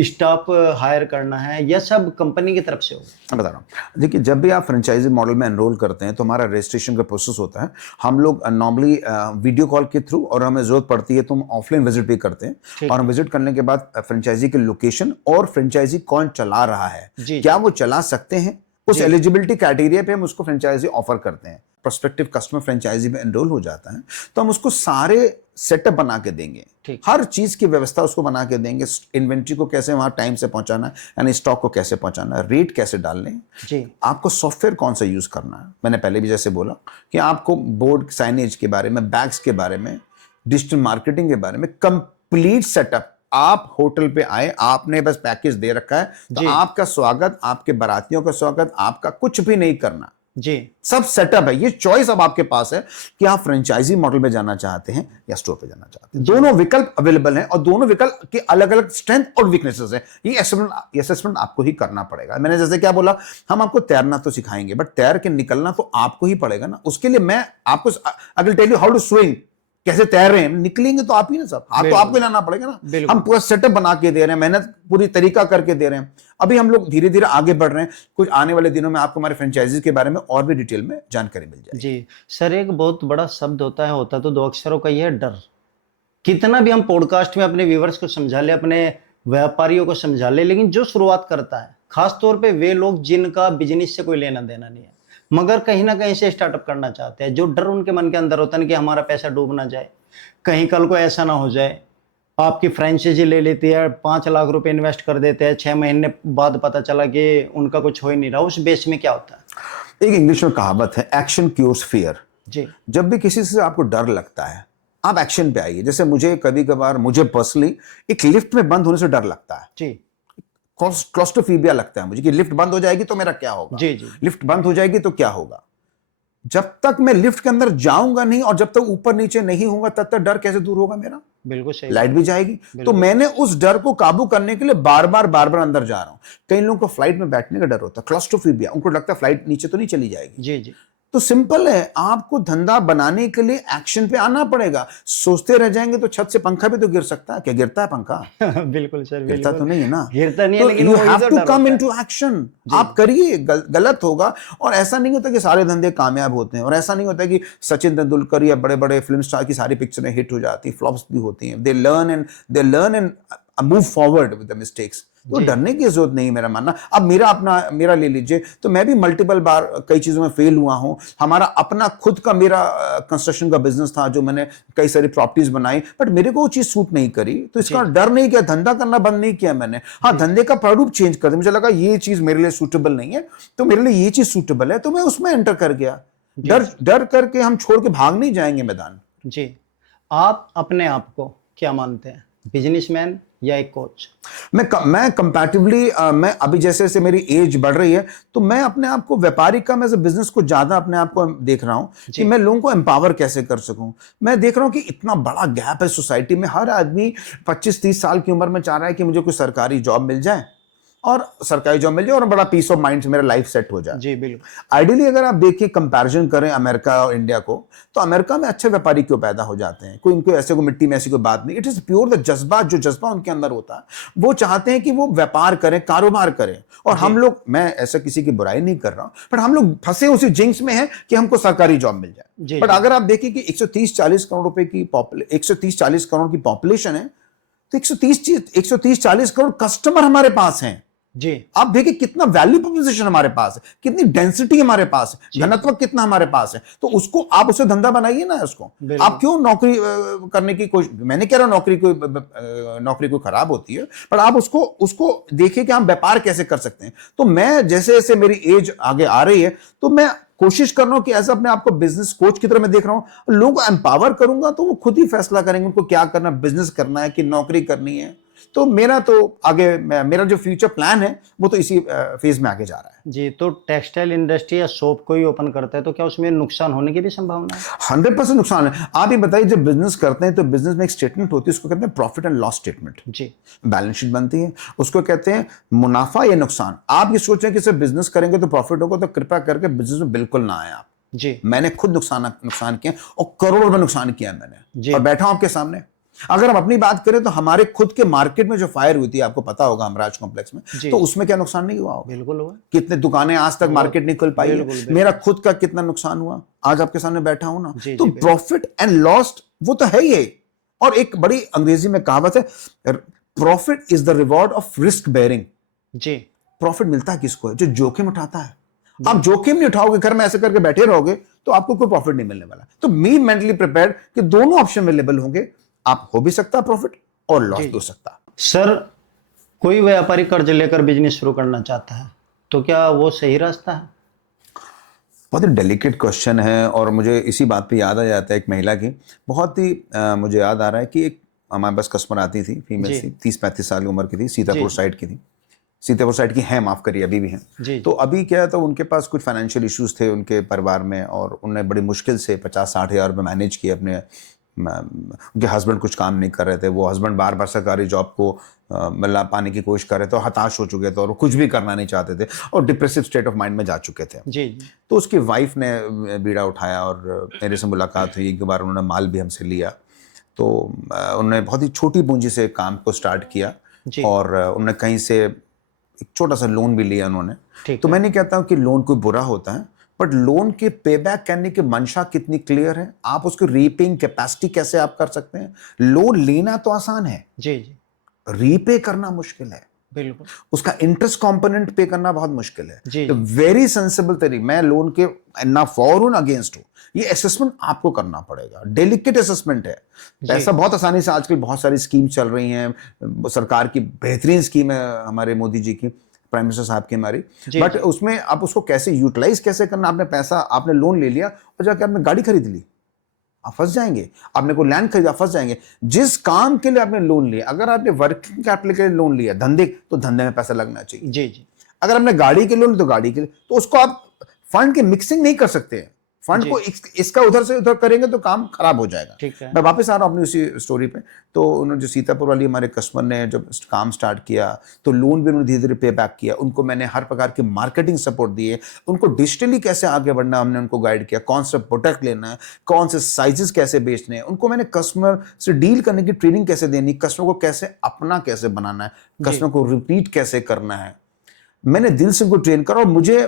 स्टाफ हायर करना है, या सब कंपनी की तरफ से होगा? मैं बता रहा हूँ, देखिए जब भी आप फ्रेंचाइजी मॉडल में एनरोल करते हैं तो हमारा रजिस्ट्रेशन का प्रोसेस होता है। हम लोग नॉर्मली वीडियो कॉल के थ्रू, और हमें जरूरत पड़ती है तो हम ऑफलाइन विजिट भी करते हैं। और हम विजिट करने के बाद फ्रेंचाइजी की लोकेशन और फ्रेंचाइजी कौन चला रहा है, क्या वो चला सकते हैं, उस एलिजिबिलिटी क्राइटेरिया पे हम उसको फ्रेंचाइजी ऑफर करते हैं। प्रोस्पेक्टिव कस्टमर फ्रेंचाइजी में एनरोल हो जाता है तो हम उसको सारे सेटअप बना के देंगे, हर चीज की व्यवस्था उसको बना के देंगे। इन्वेंट्री को कैसे वहां टाइम से पहुंचाना है, यानी स्टॉक को कैसे पहुंचाना है, रेट कैसे डालने हैं, आपको सॉफ्टवेयर कौन सा यूज करना है। मैंने पहले भी जैसे बोला कि आपको बोर्ड साइनेज के बारे में, बैग्स के बारे में, डिजिटल मार्केटिंग के बारे में कंप्लीट सेटअप। आप होटल पे आए, आपने बस पैकेज दे रखा है, तो आपका स्वागत, आपके बारातियों का स्वागत, आपका कुछ भी नहीं करना। जी सब सेटअप है, ये चॉइस अब आपके पास है कि आप फ्रेंचाइजी मॉडल पे जाना चाहते हैं या स्टोर पे जाना चाहते हैं। दोनों विकल्प अवेलेबल हैं और दोनों विकल्प के अलग अलग स्ट्रेंथ और वीकनेसेस हैं। ये असेसमेंट आपको ही करना पड़ेगा। मैंने जैसे क्या बोला, हम आपको तैरना तो सिखाएंगे, बट तैर के निकलना तो आपको ही पड़ेगा ना। उसके लिए मैं आपको अगर tell you how to swim, कैसे तैर रहे हैं, निकलेंगे तो आप ही ना, सब हाथ तो आपको लाना पड़ेगा ना। हम पूरा सेटअप बना के दे रहे हैं, मेहनत पूरी तरीका करके दे रहे हैं। अभी हम लोग धीरे धीरे आगे बढ़ रहे हैं। कुछ आने वाले दिनों में आपको हमारे फ्रेंचाइजी के बारे में और भी डिटेल में जानकारी मिल जाएगी। जी सर, एक बहुत बड़ा शब्द होता तो दो अक्षरों का ही है, डर। कितना भी हम पॉडकास्ट में अपने व्यूवर्स को समझा ले, अपने व्यापारियों को समझा ले, लेकिन जो शुरुआत करता है, खास तौर पे वे लोग जिनका बिजनेस से कोई लेना देना नहीं है, मगर कहीं ना कहीं से स्टार्टअप करना चाहते हैं, जो डर उनके मन के अंदर होता है कि हमारा पैसा डूब ना जाए, कहीं कल को ऐसा ना हो जाए। आपकी फ्रेंचाइजी ले लेती है, 5 लाख रुपए इन्वेस्ट कर देते हैं, 6 महीने बाद पता चला कि उनका कुछ हो ही नहीं रहा। उस बेस में क्या होता है? एक इंग्लिश में कहावत है, एक्शन क्यूर्स फियर। जी, जब भी किसी से आपको डर लगता है, आप एक्शन पे आइए। जैसे मुझे कभी कभार, मुझे पर्सनली एक लिफ्ट में बंद होने से डर लगता है। जी, क्लॉस्ट्रोफोबिया लगता है मुझे कि लिफ्ट बंद हो जाएगी तो मेरा क्या होगा। जी, जी, लिफ्ट बंद हो जाएगी तो क्या होगा। जब तक मैं लिफ्ट के अंदर जाऊंगा नहीं और जब तक ऊपर नीचे नहीं होगा, तब तक डर कैसे दूर होगा मेरा। बिल्कुल सही। लाइट भी जाएगी। तो मैंने उस डर को काबू करने के लिए बार बार अंदर जा रहा हूं। कई लोगों को फ्लाइट में बैठने का डर होता है, क्लॉस्ट्रोफोबिया, उनको लगता है फ्लाइट नीचे तो नहीं चली जाएगी। जी, जी, तो सिंपल है, आपको धंधा बनाने के लिए एक्शन पे आना पड़ेगा। सोचते रह जाएंगे तो छत से पंखा भी तो गिर सकता है। क्या गिरता है पंखा? बिल्कुल सर, गिरता तो नहीं है ना। गिरता नहीं है, तो लेकिन यू वही हैव तो टू डर कम होता है। Into action. आप करिए, गलत होगा। और ऐसा नहीं होता कि सारे धंधे कामयाब होते हैं, और ऐसा नहीं होता कि सचिन तेंदुलकर या बड़े बड़े फिल्म स्टार की सारी पिक्चरें हिट हो जाती, फ्लॉप्स भी होती हैं। They learn and move forward with the mistakes. तो डरने की जरूरत नहीं, मेरा मानना। अब मेरा ले लीजिए, तो मैं भी मल्टीपल बार कई चीजों में फेल हुआ हूं। हमारा अपना खुद का मेरा कंस्ट्रक्शन का बिजनेस था, जो मैंने कई सारी प्रॉपर्टीज बनाई, बट मेरे को वो चीज सूट नहीं करी। तो इसका डर नहीं किया, धंधा करना बंद नहीं किया मैंने। हाँ, धंधे का प्रारूप चेंज कर दिया। मुझे लगा ये चीज मेरे लिए सूटेबल नहीं है, तो मेरे लिए ये चीज सूटेबल है, तो मैं उसमें एंटर कर गया। डर करके हम छोड़ के भाग नहीं जाएंगे मैदान। जी, आप अपने आप को क्या मानते हैं, बिजनेसमैन या एक कोच? मैं कंपैरेटिवली, मैं अभी जैसे जैसे मेरी एज बढ़ रही है, तो मैं अपने आप को व्यापारी का, मैं बिजनेस को ज्यादा अपने आप को देख रहा हूं कि मैं लोगों को एम्पावर कैसे कर सकूं। मैं देख रहा हूं कि इतना बड़ा गैप है सोसाइटी में। हर आदमी 25-30 साल की उम्र में चाह रहा है कि मुझे कोई सरकारी जॉब मिल जाए, और बड़ा पीस ऑफ माइंड से मेरा लाइफ सेट हो जाए। जी बिल्कुल। आइडियली अगर आप देखिए, कंपैरिजन करें अमेरिका और इंडिया को, तो अमेरिका में अच्छे व्यापारी क्यों पैदा हो जाते हैं? कोई इनको ऐसे को मिट्टी में ऐसी कोई बात नहीं। इट इज प्योर द जज्बा, जो जज्बा उनके अंदर होता है, वो चाहते हैं कि वो व्यापार करें, कारोबार करें। और हम लोग, मैं ऐसा किसी की बुराई नहीं कर रहा हूं, बट हम लोग फंसे उसी जिंक्स में हैं कि हमको सरकारी जॉब मिल जाए। बट अगर आप देखिए कि 130-40 करोड़ रुपए की 130-40 करोड़ की पॉपुलेशन है, तो 130-40 करोड़ कस्टमर हमारे पास हैं। जी, आप देखिए कितना वैल्यू प्रोपोजिशन हमारे पास है, कितनी डेंसिटी हमारे पास है, घनत्व कितना हमारे पास है। तो उसको आप उसे धंधा बनाइए ना उसको। आप क्यों नौकरी करने की कोशिश, मैंने कह रहा हूं नौकरी कोई खराब होती है, पर आप उसको देखिए कि हम व्यापार कैसे कर सकते हैं। तो मैं जैसे जैसे मेरी एज आगे आ रही है, तो मैं कोशिश कर रहा हूं कि ऐसा अपने आप को बिजनेस कोच की तरह मैं देख रहा हूं। लोगों को एम्पावर करूंगा तो वो खुद ही फैसला करेंगे उनको क्या करना, बिजनेस करना है कि नौकरी करनी है। तो मेरा जो फ्यूचर प्लान है, वो तो इसी फेज में आगे जा रहा है। जी, तो टेक्सटाइल इंडस्ट्री या शॉप कोई ओपन करता है, तो क्या उसमें नुकसान होने की भी संभावना है? 100% नुकसान है। आप ही बताइए, जब बिजनेस करते हैं तो बिजनेस में एक स्टेटमेंट होती है, उसको कहते हैं प्रॉफिट एंड लॉस स्टेटमेंट। जी, बैलेंस शीट बनती है, उसको कहते हैं मुनाफा या नुकसान। आप ये सोचें कि सिर्फ बिजनेस करेंगे तो प्रॉफिट होगा, तो कृपया करके बिजनेस में बिल्कुल ना आए आप। जी, मैंने खुद नुकसान किया, और करोड़ों रुपए नुकसान किया मैंने, और बैठा हूं आपके सामने। अगर हम अपनी बात करें तो हमारे खुद के मार्केट में जो फायर हुई थी, आपको पता होगा, हमराज कॉम्प्लेक्स में, तो उसमें क्या नुकसान नहीं हुआ होगा? बिल्कुल हुआ। कितने दुकानें आज तक मार्केट नहीं खुल पाई है। मेरा खुद का कितना नुकसान हुआ, आज आपके सामने बैठा हूं ना। तो प्रॉफिट एंड लॉस वो तो है ही है। और एक बड़ी अंग्रेजी में कहावत है, profit is the reward of risk bearing. जी, प्रॉफिट मिलता है किसको है? जो जोखिम उठाता है। आप जोखिम नहीं उठाओगे, घर में ऐसे करके बैठे रहोगे, तो आपको कोई प्रॉफिट नहीं मिलने वाला। तो मी मेंटली प्रिपेयर्ड कि दोनों ऑप्शन अवेलेबल होंगे। आप हो भी सकता प्रॉफिट और लॉस भी हो सकता। सर, कोई व्यापारी कर्ज लेकर बिजनेस शुरू करना चाहता है, तो क्या वो सही रास्ता है? बहुत ही डेलिकेट क्वेश्चन है, और मुझे इसी बात पे याद आ जाता है एक महिला की। बहुत ही मुझे याद आ रहा है कि एक हमारे पास कस्टमर आती थी, फीमेल थी, 30-35 साल की उम्र की थी, सीतापुर साइड की थी। सीतापुर साइड की हैं, माफ करिए, अभी भी हैं। जी तो अभी क्या है, तो उनके पास कुछ फाइनेंशियल इश्यूज थे उनके परिवार में, और उन्होंने बड़ी मुश्किल से 50-60 हज़ार रुपये मैनेज किए अपने। उनके हस्बैंड कुछ काम नहीं कर रहे थे, वो हस्बैंड बार बार सरकारी जॉब को मतलब पाने की कोशिश कर रहे थे, और हताश हो चुके थे और कुछ भी करना नहीं चाहते थे और डिप्रेसिव स्टेट ऑफ माइंड में जा चुके थे। जी तो उसकी वाइफ ने बीड़ा उठाया और मेरे से मुलाकात हुई, एक बार उन्होंने माल भी हमसे लिया। तो उन्होंने बहुत ही छोटी पूंजी से काम को स्टार्ट किया, जी और उन्होंने कहीं से एक छोटा सा लोन भी लिया उन्होंने। ठीक तो है। मैं नहीं कहता हूँ कि लोन कोई बुरा होता है, बट लोन के पे बैक करने की मंशा कितनी क्लियर है, आप उसकी रीपेइंग कैपेसिटी कैसे आप कर सकते हैं। लोन लेना तो आसान है, जी जी रीपे करना मुश्किल है, बिल्कुल। उसका इंटरेस्ट कंपोनेंट पे करना बहुत मुश्किल है। जी तो वेरी सेंसिबल तरीके, मैं लोन के ना फॉर हूं ना अगेंस्ट हूं, ये असेसमेंट आपको करना पड़ेगा, डेलिकेट असेसमेंट है। पैसा बहुत आसानी से, आजकल बहुत सारी स्कीम चल रही हैं, सरकार की बेहतरीन स्कीम है हमारे मोदी जी की, प्राइम मिनिस्टर साहब की हमारी, बट उसमें आप उसको कैसे यूटिलाइज कैसे करना। आपने पैसा, आपने लोन ले लिया और जाके आपने गाड़ी खरीद ली, आप फंस जाएंगे। आपने कोई लैंड खरीदा, फंस जाएंगे। जिस काम के लिए आपने लोन लिया, अगर आपने वर्किंग कैपिटल के लिए लोन लिया, धंधे, तो धंधे में पैसा लगना चाहिए। जी जी अगर आपने गाड़ी के लोन, तो गाड़ी के लिए, तो उसको आप फंड की मिक्सिंग नहीं कर सकते। फंड जी। को इसका उधर से उधर करेंगे तो काम खराब हो जाएगा। ठीक है। मैं वापस आ रहा हूँ अपनी उसी स्टोरी पे। तो उन्होंने जो सीतापुर वाली हमारे कस्टमर ने जब काम स्टार्ट किया, तो लोन भी उन्होंने धीरे धीरे पे बैक किया। उनको मैंने हर प्रकार की मार्केटिंग सपोर्ट दिए, उनको डिजिटली कैसे आगे बढ़ना हमने उनको गाइड किया, कौन सा प्रोडक्ट लेना है, कौन से साइजेस कैसे बेचने हैं, उनको मैंने कस्टमर से डील करने की ट्रेनिंग कैसे देनी, कस्टमर को कैसे अपना कैसे बनाना है, कस्टमर को रिपीट कैसे करना है, मैंने दिल से उनको ट्रेन करा। और मुझे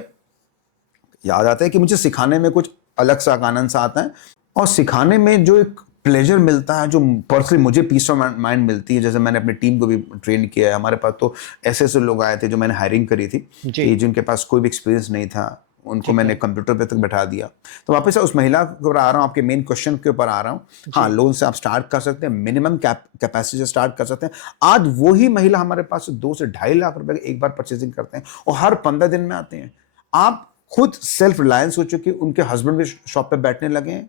याद आता है कि मुझे सिखाने में कुछ अलग सा आनंद सा आता है, और सिखाने में जो एक प्लेजर मिलता है, जो पर्सनली मुझे पीस ऑफ माइंड मिलती है। जैसे मैंने अपनी टीम को भी ट्रेन किया है, हमारे पास तो ऐसे ऐसे लोग आए थे जो मैंने हायरिंग करी थी कि जिनके पास कोई भी एक्सपीरियंस नहीं था, उनको मैंने कंप्यूटर पे तक बैठा दिया। तो वापस उस महिला के ऊपर आ रहा हूँ, आपके मेन क्वेश्चन के ऊपर आ रहा हूँ। हाँ, लोन से आप स्टार्ट कर सकते हैं, मिनिमम कैपेसिटी से स्टार्ट कर सकते हैं। आज वही महिला हमारे पास 2 से 2.5 लाख रुपए एक बार परचेजिंग करते हैं, और हर 15 दिन में आते हैं। आप खुद सेल्फ रिलायंस हो चुके, उनके हस्बैंड भी शॉप पे बैठने लगे हैं,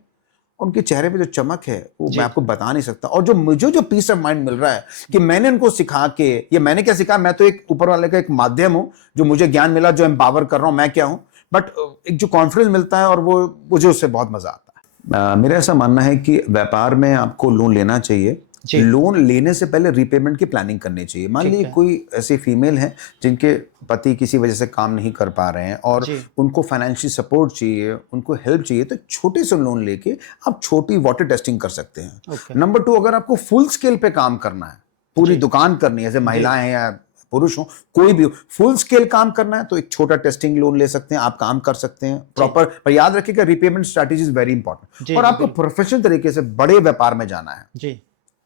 उनके चेहरे पे जो चमक है वो मैं आपको बता नहीं सकता। और जो मुझे जो पीस ऑफ माइंड मिल रहा है कि मैंने उनको सिखा के, ये मैंने क्या सिखा, मैं तो एक ऊपर वाले का एक माध्यम हूं, जो मुझे ज्ञान मिला, जो एम्पावर कर रहा हूं, मैं क्या हूं, बट एक जो कॉन्फिडेंस मिलता है, और वो मुझे उससे बहुत मजा आता है। मेरा ऐसा मानना है कि व्यापार में आपको लोन लेना चाहिए। लोन लेने से पहले रीपेमेंट की प्लानिंग करनी चाहिए। मान लीजिए कोई ऐसी फीमेल है जिनके पति किसी वजह से काम नहीं कर पा रहे हैं, और उनको फाइनेंशियल सपोर्ट चाहिए, उनको हेल्प चाहिए, तो छोटे से लोन लेके आप छोटी वाटर टेस्टिंग कर सकते हैं। नंबर 2, अगर आपको फुल स्केल पे काम करना है, पूरी दुकान करनी है, जैसे महिलाएं हैं या पुरुष हो, कोई भी फुल स्केल काम करना है, तो एक छोटा टेस्टिंग लोन ले सकते हैं, आप काम कर सकते हैं प्रॉपर। पर याद रखिएगा, repayment strategy is very important. और आपको प्रोफेशनल तरीके से बड़े व्यापार में जाना है।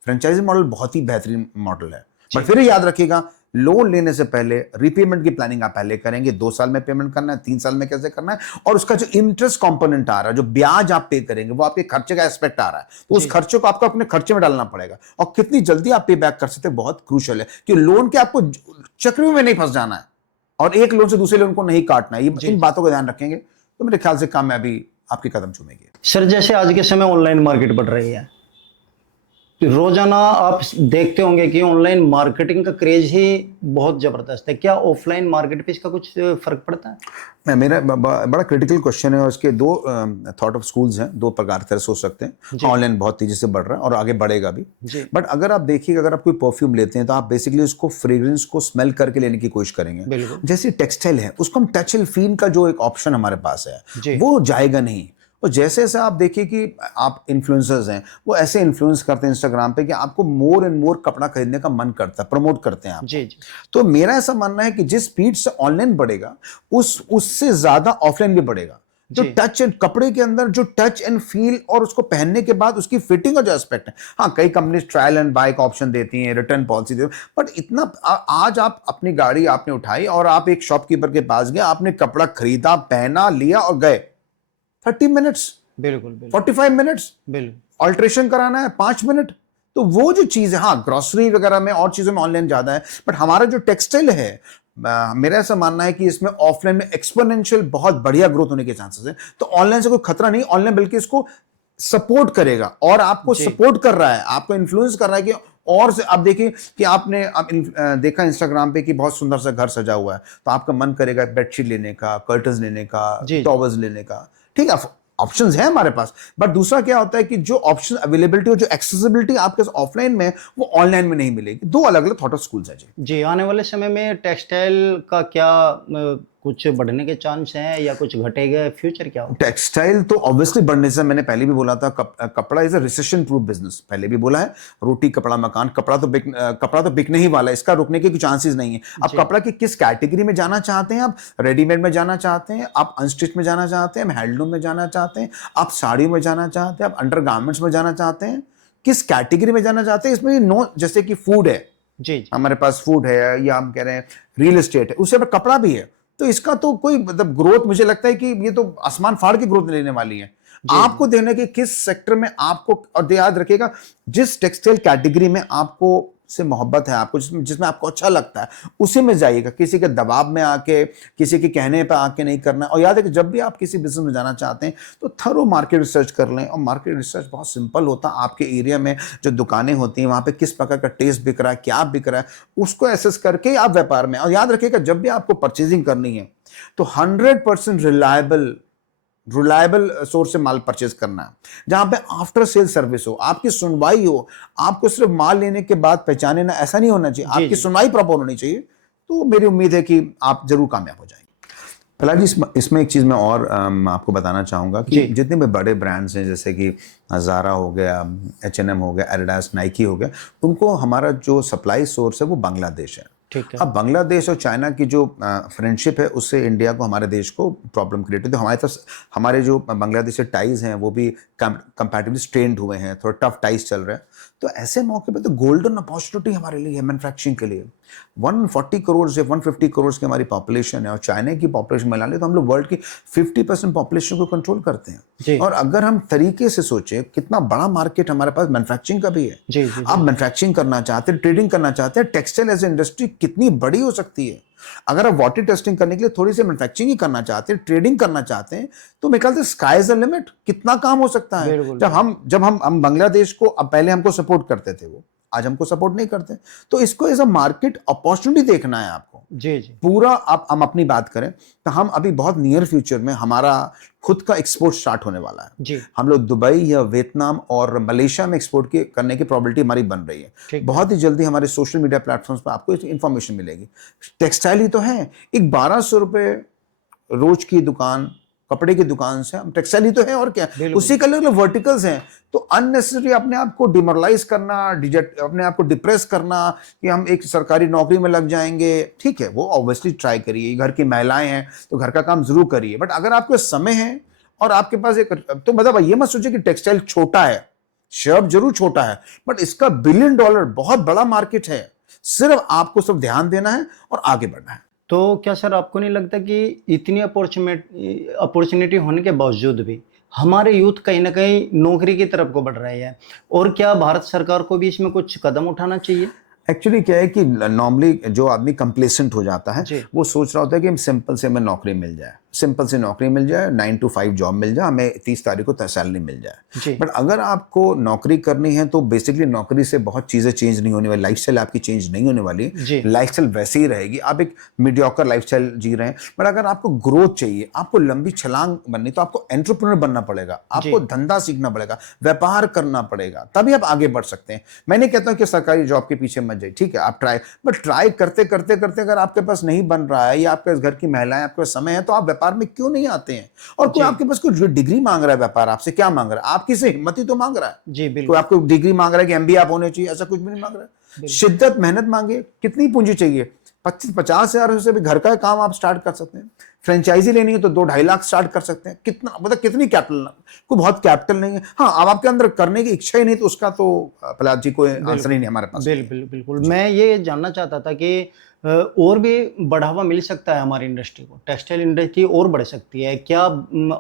फ्रेंचाइजी मॉडल बहुत ही बेहतरीन मॉडल है, पर फिर याद रखिएगा, लोन लेने से पहले रीपेमेंट की प्लानिंग आप पहले करेंगे। 2 साल में पेमेंट करना है, 3 साल में कैसे करना है, और उसका जो इंटरेस्ट कंपोनेंट आ रहा है, जो ब्याज आप पे करेंगे, वो आपके खर्चे का एस्पेक्ट आ रहा है, तो उस खर्चे को आपको अपने खर्चे में डालना पड़ेगा। और कितनी जल्दी आप पे बैक कर सकते हैं, बहुत क्रूशियल है कि लोन के आपको चक्र में नहीं फंस जाना है, और एक लोन से दूसरे लोन को नहीं काटना है। इन बातों का ध्यान रखेंगे तो मेरे ख्याल से कामयाबी आपके कदम चूमेगी। सर, जैसे आज के समय ऑनलाइन मार्केट बढ़ रही है, रोजाना आप देखते होंगे कि ऑनलाइन मार्केटिंग का क्रेज ही बहुत जबरदस्त है। क्या ऑफलाइन मार्केट पे इसका कुछ फर्क पड़ता है? मेरा बड़ा क्रिटिकल क्वेश्चन है, और इसके 2 थॉट ऑफ स्कूल्स हैं, 2 प्रकार तरह सोच सकते हैं। ऑनलाइन बहुत तेजी से बढ़ रहा है और आगे बढ़ेगा भी, बट अगर आप देखिए, अगर आप कोई परफ्यूम लेते हैं तो आप बेसिकली उसको फ्रेग्रेंस को स्मेल करके लेने की कोशिश करेंगे। जैसे टेक्सटाइल है, उसको हम टच एंड फील का जो एक ऑप्शन हमारे पास है, वो जाएगा नहीं। और जैसे जैसे आप देखिए कि आप इन्फ्लुएंसर्स हैं, वो ऐसे इन्फ्लुएंस करते हैं इंस्टाग्राम पे कि आपको मोर एंड मोर कपड़ा खरीदने का मन करता है, प्रमोट करते हैं आप। तो मेरा ऐसा मानना है कि जिस स्पीड से ऑनलाइन बढ़ेगा, उससे ज्यादा ऑफलाइन भी बढ़ेगा। जो टच एंड कपड़े के अंदर जो टच एंड फील, और उसको पहनने के बाद उसकी फिटिंग का जो एस्पेक्ट है, हाँ, कई कंपनी ट्रायल एंड बाय का ऑप्शन देती हैं, रिटर्न पॉलिसी देती है, बट इतना आज आप अपनी गाड़ी आपने उठाई और आप एक शॉपकीपर के पास गए, आपने कपड़ा खरीदा, पहना, लिया और गए, 30 मिनट्स, बिल्कुल 45 मिनट्स, बिल्कुल अल्ट्रेशन कराना है 5 मिनट। तो वो जो चीज है, हाँ, ग्रोसरी वगैरह में और चीजों में ऑनलाइन ज्यादा है, बट हमारा जो टेक्सटाइल है, मेरा ऐसा मानना है कि इसमें ऑफलाइन में एक्सपोनेंशियल बहुत बढ़िया ग्रोथ होने के चांसेस है। तो ऑनलाइन से कोई खतरा नहीं, ऑनलाइन बल्कि इसको सपोर्ट करेगा, और आपको सपोर्ट कर रहा है, आपको इन्फ्लुएंस कर रहा है कि और से आप देखिए कि आपने देखा इंस्टाग्राम पे कि बहुत सुंदर सा घर सजा हुआ है, तो आपका मन करेगा बेडशीट लेने का, कर्टन्स लेने का, जी टॉवल्स लेने का। ठीक है, ऑप्शंस है हमारे पास, बट दूसरा क्या होता है कि जो ऑप्शन अवेलेबिलिटी और जो एक्सेसिबिलिटी आपके ऑफलाइन में वो ऑनलाइन में नहीं मिलेगी। दो अलग अलग थॉट ऑफ स्कूल्स है जी। जी, आने वाले समय में टेक्सटाइल का क्या कुछ बढ़ने के चांस हैं या कुछ घटेगा, फ्यूचर क्या होगा? टेक्सटाइल तो ऑब्वियसली बढ़ने से, मैंने पहले भी बोला था, कपड़ा is a recession proof business, पहले भी बोला है। रोटी कपड़ा मकान, कपड़ा तो बिकने ही वाला है, इसका रुकने के चांसेस नहीं है। अब जी। कपड़ा की किस कैटेगरी में जाना चाहते हैं आप? रेडीमेड में जाना चाहते हैं आप, अनस्टिच में जाना चाहते हैं, हैंडलूम में जाना चाहते हैं आप, साड़ियों में जाना चाहते हैं आप, अंडरगारमेंट्स में जाना चाहते हैं, किस कैटेगरी में जाना चाहते हैं इसमें नो। जैसे कि फूड है, जी जी हमारे पास फूड है, या हम कह रहे हैं रियल एस्टेट है, उससे कपड़ा भी है, तो इसका तो कोई मतलब ग्रोथ, मुझे लगता है कि ये तो आसमान फाड़ के ग्रोथ लेने वाली है। आपको देने के किस सेक्टर में आपको, और याद रखिएगा जिस टेक्सटाइल कैटेगरी में आपको से मोहब्बत है, आपको जिसमें आपको अच्छा लगता है, उसी में जाइएगा। किसी के दबाव में आके, किसी के कहने पे आके नहीं करना। और याद है कि जब भी आप किसी बिजनेस में जाना चाहते हैं तो थरो मार्केट रिसर्च कर लें। और मार्केट रिसर्च बहुत सिंपल होता है, आपके एरिया में जो दुकानें होती हैं वहां पे किस प्रकार का टेस्ट बिक रहा है, क्या बिक रहा है, उसको एसेस करके आप व्यापार में। और याद रखिएगा जब भी आपको परचेजिंग करनी है तो 100% रिलायबल सोर्स से माल परचेज करना है, जहां पे आफ्टर सेल सर्विस हो, आपकी सुनवाई हो। आपको सिर्फ माल लेने के बाद पहचाने ना, ऐसा नहीं होना चाहिए, आपकी सुनवाई प्रॉपर होनी चाहिए। तो मेरी उम्मीद है कि आप जरूर कामयाब हो जाएंगे। प्रहलाद जी, इसमें एक चीज मैं और आपको बताना चाहूंगा कि जितने भी बड़े ब्रांड्स हैं, जैसे कि ज़ारा हो गया, H&M हो गया, एडिडास, नाइकी हो गया, उनको हमारा जो सप्लाई सोर्स है वो बांग्लादेश है। ठीक है। अब बांग्लादेश और चाइना की जो फ्रेंडशिप है, उससे इंडिया को, हमारे देश को प्रॉब्लम क्रिएट होती है। तो हमारे तरफ हमारे जो बांग्लादेश से टाइज हैं वो भी कंपैरेटिवली स्ट्रेंड हुए हैं, थोड़ा टफ टाइज चल रहे हैं। तो ऐसे मौके पे तो गोल्डन अपॉर्चुनिटी हमारे लिए है मैन्युफैक्चरिंग के लिए। 140 करोड़ से 150 करोड़ की हमारी पॉपुलेशन है, और चाइना की पॉपुलेशन मिला ले तो हम लोग वर्ल्ड की 50% पॉपुलेशन को कंट्रोल करते हैं। और अगर हम तरीके से सोचें, कितना बड़ा मार्केट हमारे पास मैन्युफैक्चरिंग का भी है। जी। आप मैन्युफैक्चरिंग करना चाहते हैं, ट्रेडिंग करना चाहते हैं, टेक्सटाइल एज इंडस्ट्री कितनी बड़ी हो सकती है। अगर आप वाटर टेस्टिंग करने के लिए थोड़ी सी मैन्युफैक्चरिंग ही करना चाहते हैं, ट्रेडिंग करना चाहते हैं, तो मेरे ख्याल से स्काई इज द लिमिट। कितना काम हो सकता है। जब हम बांग्लादेश को, अब पहले हमको सपोर्ट करते थे वो, आज हमको सपोर्ट नहीं करते। तो इसको एज अ मार्केट अपॉर्चुनिटी देखना है आपको। जी पूरा हम अपनी बात करें तो हम अभी बहुत नियर फ्यूचर में हमारा खुद का एक्सपोर्ट स्टार्ट होने वाला है जी। हम लोग दुबई या वियतनाम और मलेशिया में एक्सपोर्ट करने की प्रोबेबिलिटी हमारी बन रही है। बहुत ही जल्दी हमारे सोशल मीडिया प्लेटफॉर्म्स पर आपको इंफॉर्मेशन मिलेगी। टेक्सटाइल ही तो है, एक 1200 रुपए रोज की दुकान, कपड़े की दुकान से हम टेक्सटाइल ही तो है, और क्या। उसी का अलग वर्टिकल्स हैं। तो अननेसेसरी अपने आप को डिमोरलाइज करना, अपने आप को डिप्रेस करना कि हम एक सरकारी नौकरी में लग जाएंगे, ठीक है, वो ऑब्वियसली ट्राई करिए। घर की महिलाएं हैं तो घर का काम जरूर करिए, बट अगर आपके समय है और आपके पास एक, तो मतलब ये मत सोचिए कि टेक्सटाइल छोटा है। शर्ट जरूर छोटा है, बट इसका $1 बिलियन बहुत बड़ा मार्केट है। सिर्फ आपको सिर्फ ध्यान देना है और आगे बढ़ना है। तो क्या सर आपको नहीं लगता कि इतनी अपॉर्चुनिटी होने के बावजूद भी हमारे यूथ कहीं ना कहीं नौकरी की तरफ को बढ़ रहे हैं, और क्या भारत सरकार को भी इसमें कुछ कदम उठाना चाहिए? एक्चुअली क्या है कि नॉर्मली जो आदमी कंप्लेसेंट हो जाता है, वो सोच रहा होता है कि सिंपल से हमें नौकरी मिल जाए, सिंपल से नौकरी मिल जाए, 9 to 5 जॉब मिल जाए, हमें 30 तारीख को सैलरी मिल जाए। बट अगर आपको नौकरी करनी है तो बेसिकली नौकरी से बहुत चीज़ें चेंज नहीं होने वाली, लाइफस्टाइल आपकी चेंज नहीं होने वाली, लाइफस्टाइल वैसे ही रहेगी। आप एक मीडियोकर लाइफस्टाइल जी रहे हैं, बट अगर आपको ग्रोथ चाहिए, आपको लंबी छलांग बननी, तो आपको एंटरप्रेन्योर बनना पड़ेगा, आपको धंधा सीखना पड़ेगा, व्यापार करना पड़ेगा, तभी आप आगे बढ़ सकते हैं। मैं नहीं कहता हूं कि सरकारी जॉब के पीछे मत जाइए, ठीक है, आप ट्राई, बट ट्राई करते करते करते अगर आपके पास नहीं बन रहा है, या आपके घर की महिलाएं, आपके पास समय है, तो आप व्यापार में क्यों नहीं आते हैं? और कोई आपके पास कोई डिग्री मांग रहा है, व्यापार आपसे क्या मांग रहा है? आपकी से हिम्मत ही तो मांग रहा है। जी बिल्कुल। कोई आपको डिग्री मांग रहा है कि एमबीए आप होने चाहिए, ऐसा कुछ भी नहीं मांग रहा है। शिद्दत, मेहनत मांगे। कितनी पूंजी चाहिए? 25-50 हजार से भी घर का काम आप स्टार्ट कर सकते हैं। फ्रेंचाइजी लेनी है तो 2-2.5 लाख स्टार्ट कर सकते हैं। कितना, मतलब कितनी कैपिटल? कोई बहुत कैपिटल नहीं है। हाँ, अब आपके अंदर करने की इच्छा ही नहीं, तो उसका तो प्रहलाद जी कोई आंसर ही नहीं हमारे पास। बिल्कुल। मैं ये जानना चाहता था कि और भी बढ़ावा मिल सकता है हमारी इंडस्ट्री को, टेक्सटाइल इंडस्ट्री और बढ़ सकती है क्या?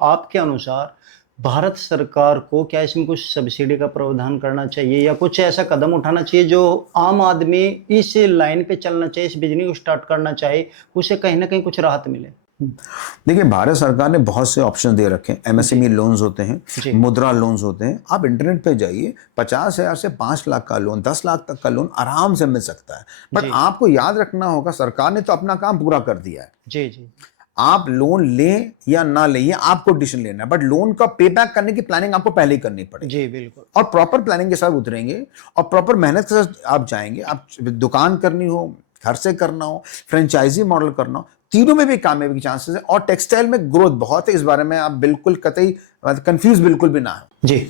आपके अनुसार भारत सरकार को क्या इसमें कुछ सब्सिडी का प्रावधान करना चाहिए, या कुछ ऐसा कदम उठाना चाहिए जो आम आदमी इस लाइन पे चलना चाहिए, इस बिजनेस को स्टार्ट करना चाहिए, उसे कहीं ना कहीं कुछ राहत मिले? देखिए, भारत सरकार ने बहुत से ऑप्शन दे रखे हैं। एमएसएमई लोन्स होते हैं, मुद्रा लोन्स होते हैं। आप इंटरनेट पे जाइए, 50,000 से 5 लाख का लोन, 10 लाख तक का लोन आराम से मिल सकता है। बट आपको याद रखना होगा, सरकार ने तो अपना काम पूरा कर दिया है। जी जी। आप लोन लें या ना लें, ये आपको डिसीजन लेना है। बट लोन का पे बैक करने की प्लानिंग आपको पहले ही करनी पड़ेगी। जी बिल्कुल। और प्रॉपर प्लानिंग के साथ उतरेंगे और प्रॉपर मेहनत के साथ आप जाएंगे। आप दुकान करनी हो, घर से करना हो, फ्रेंचाइजी मॉडल करना हो, तीनों में भी कामयाबी के चांसेस है। और टेक्सटाइल में ग्रोथ बहुत है, इस बारे में आप बिल्कुल कतई कंफ्यूज बिल्कुल भी ना हो। जी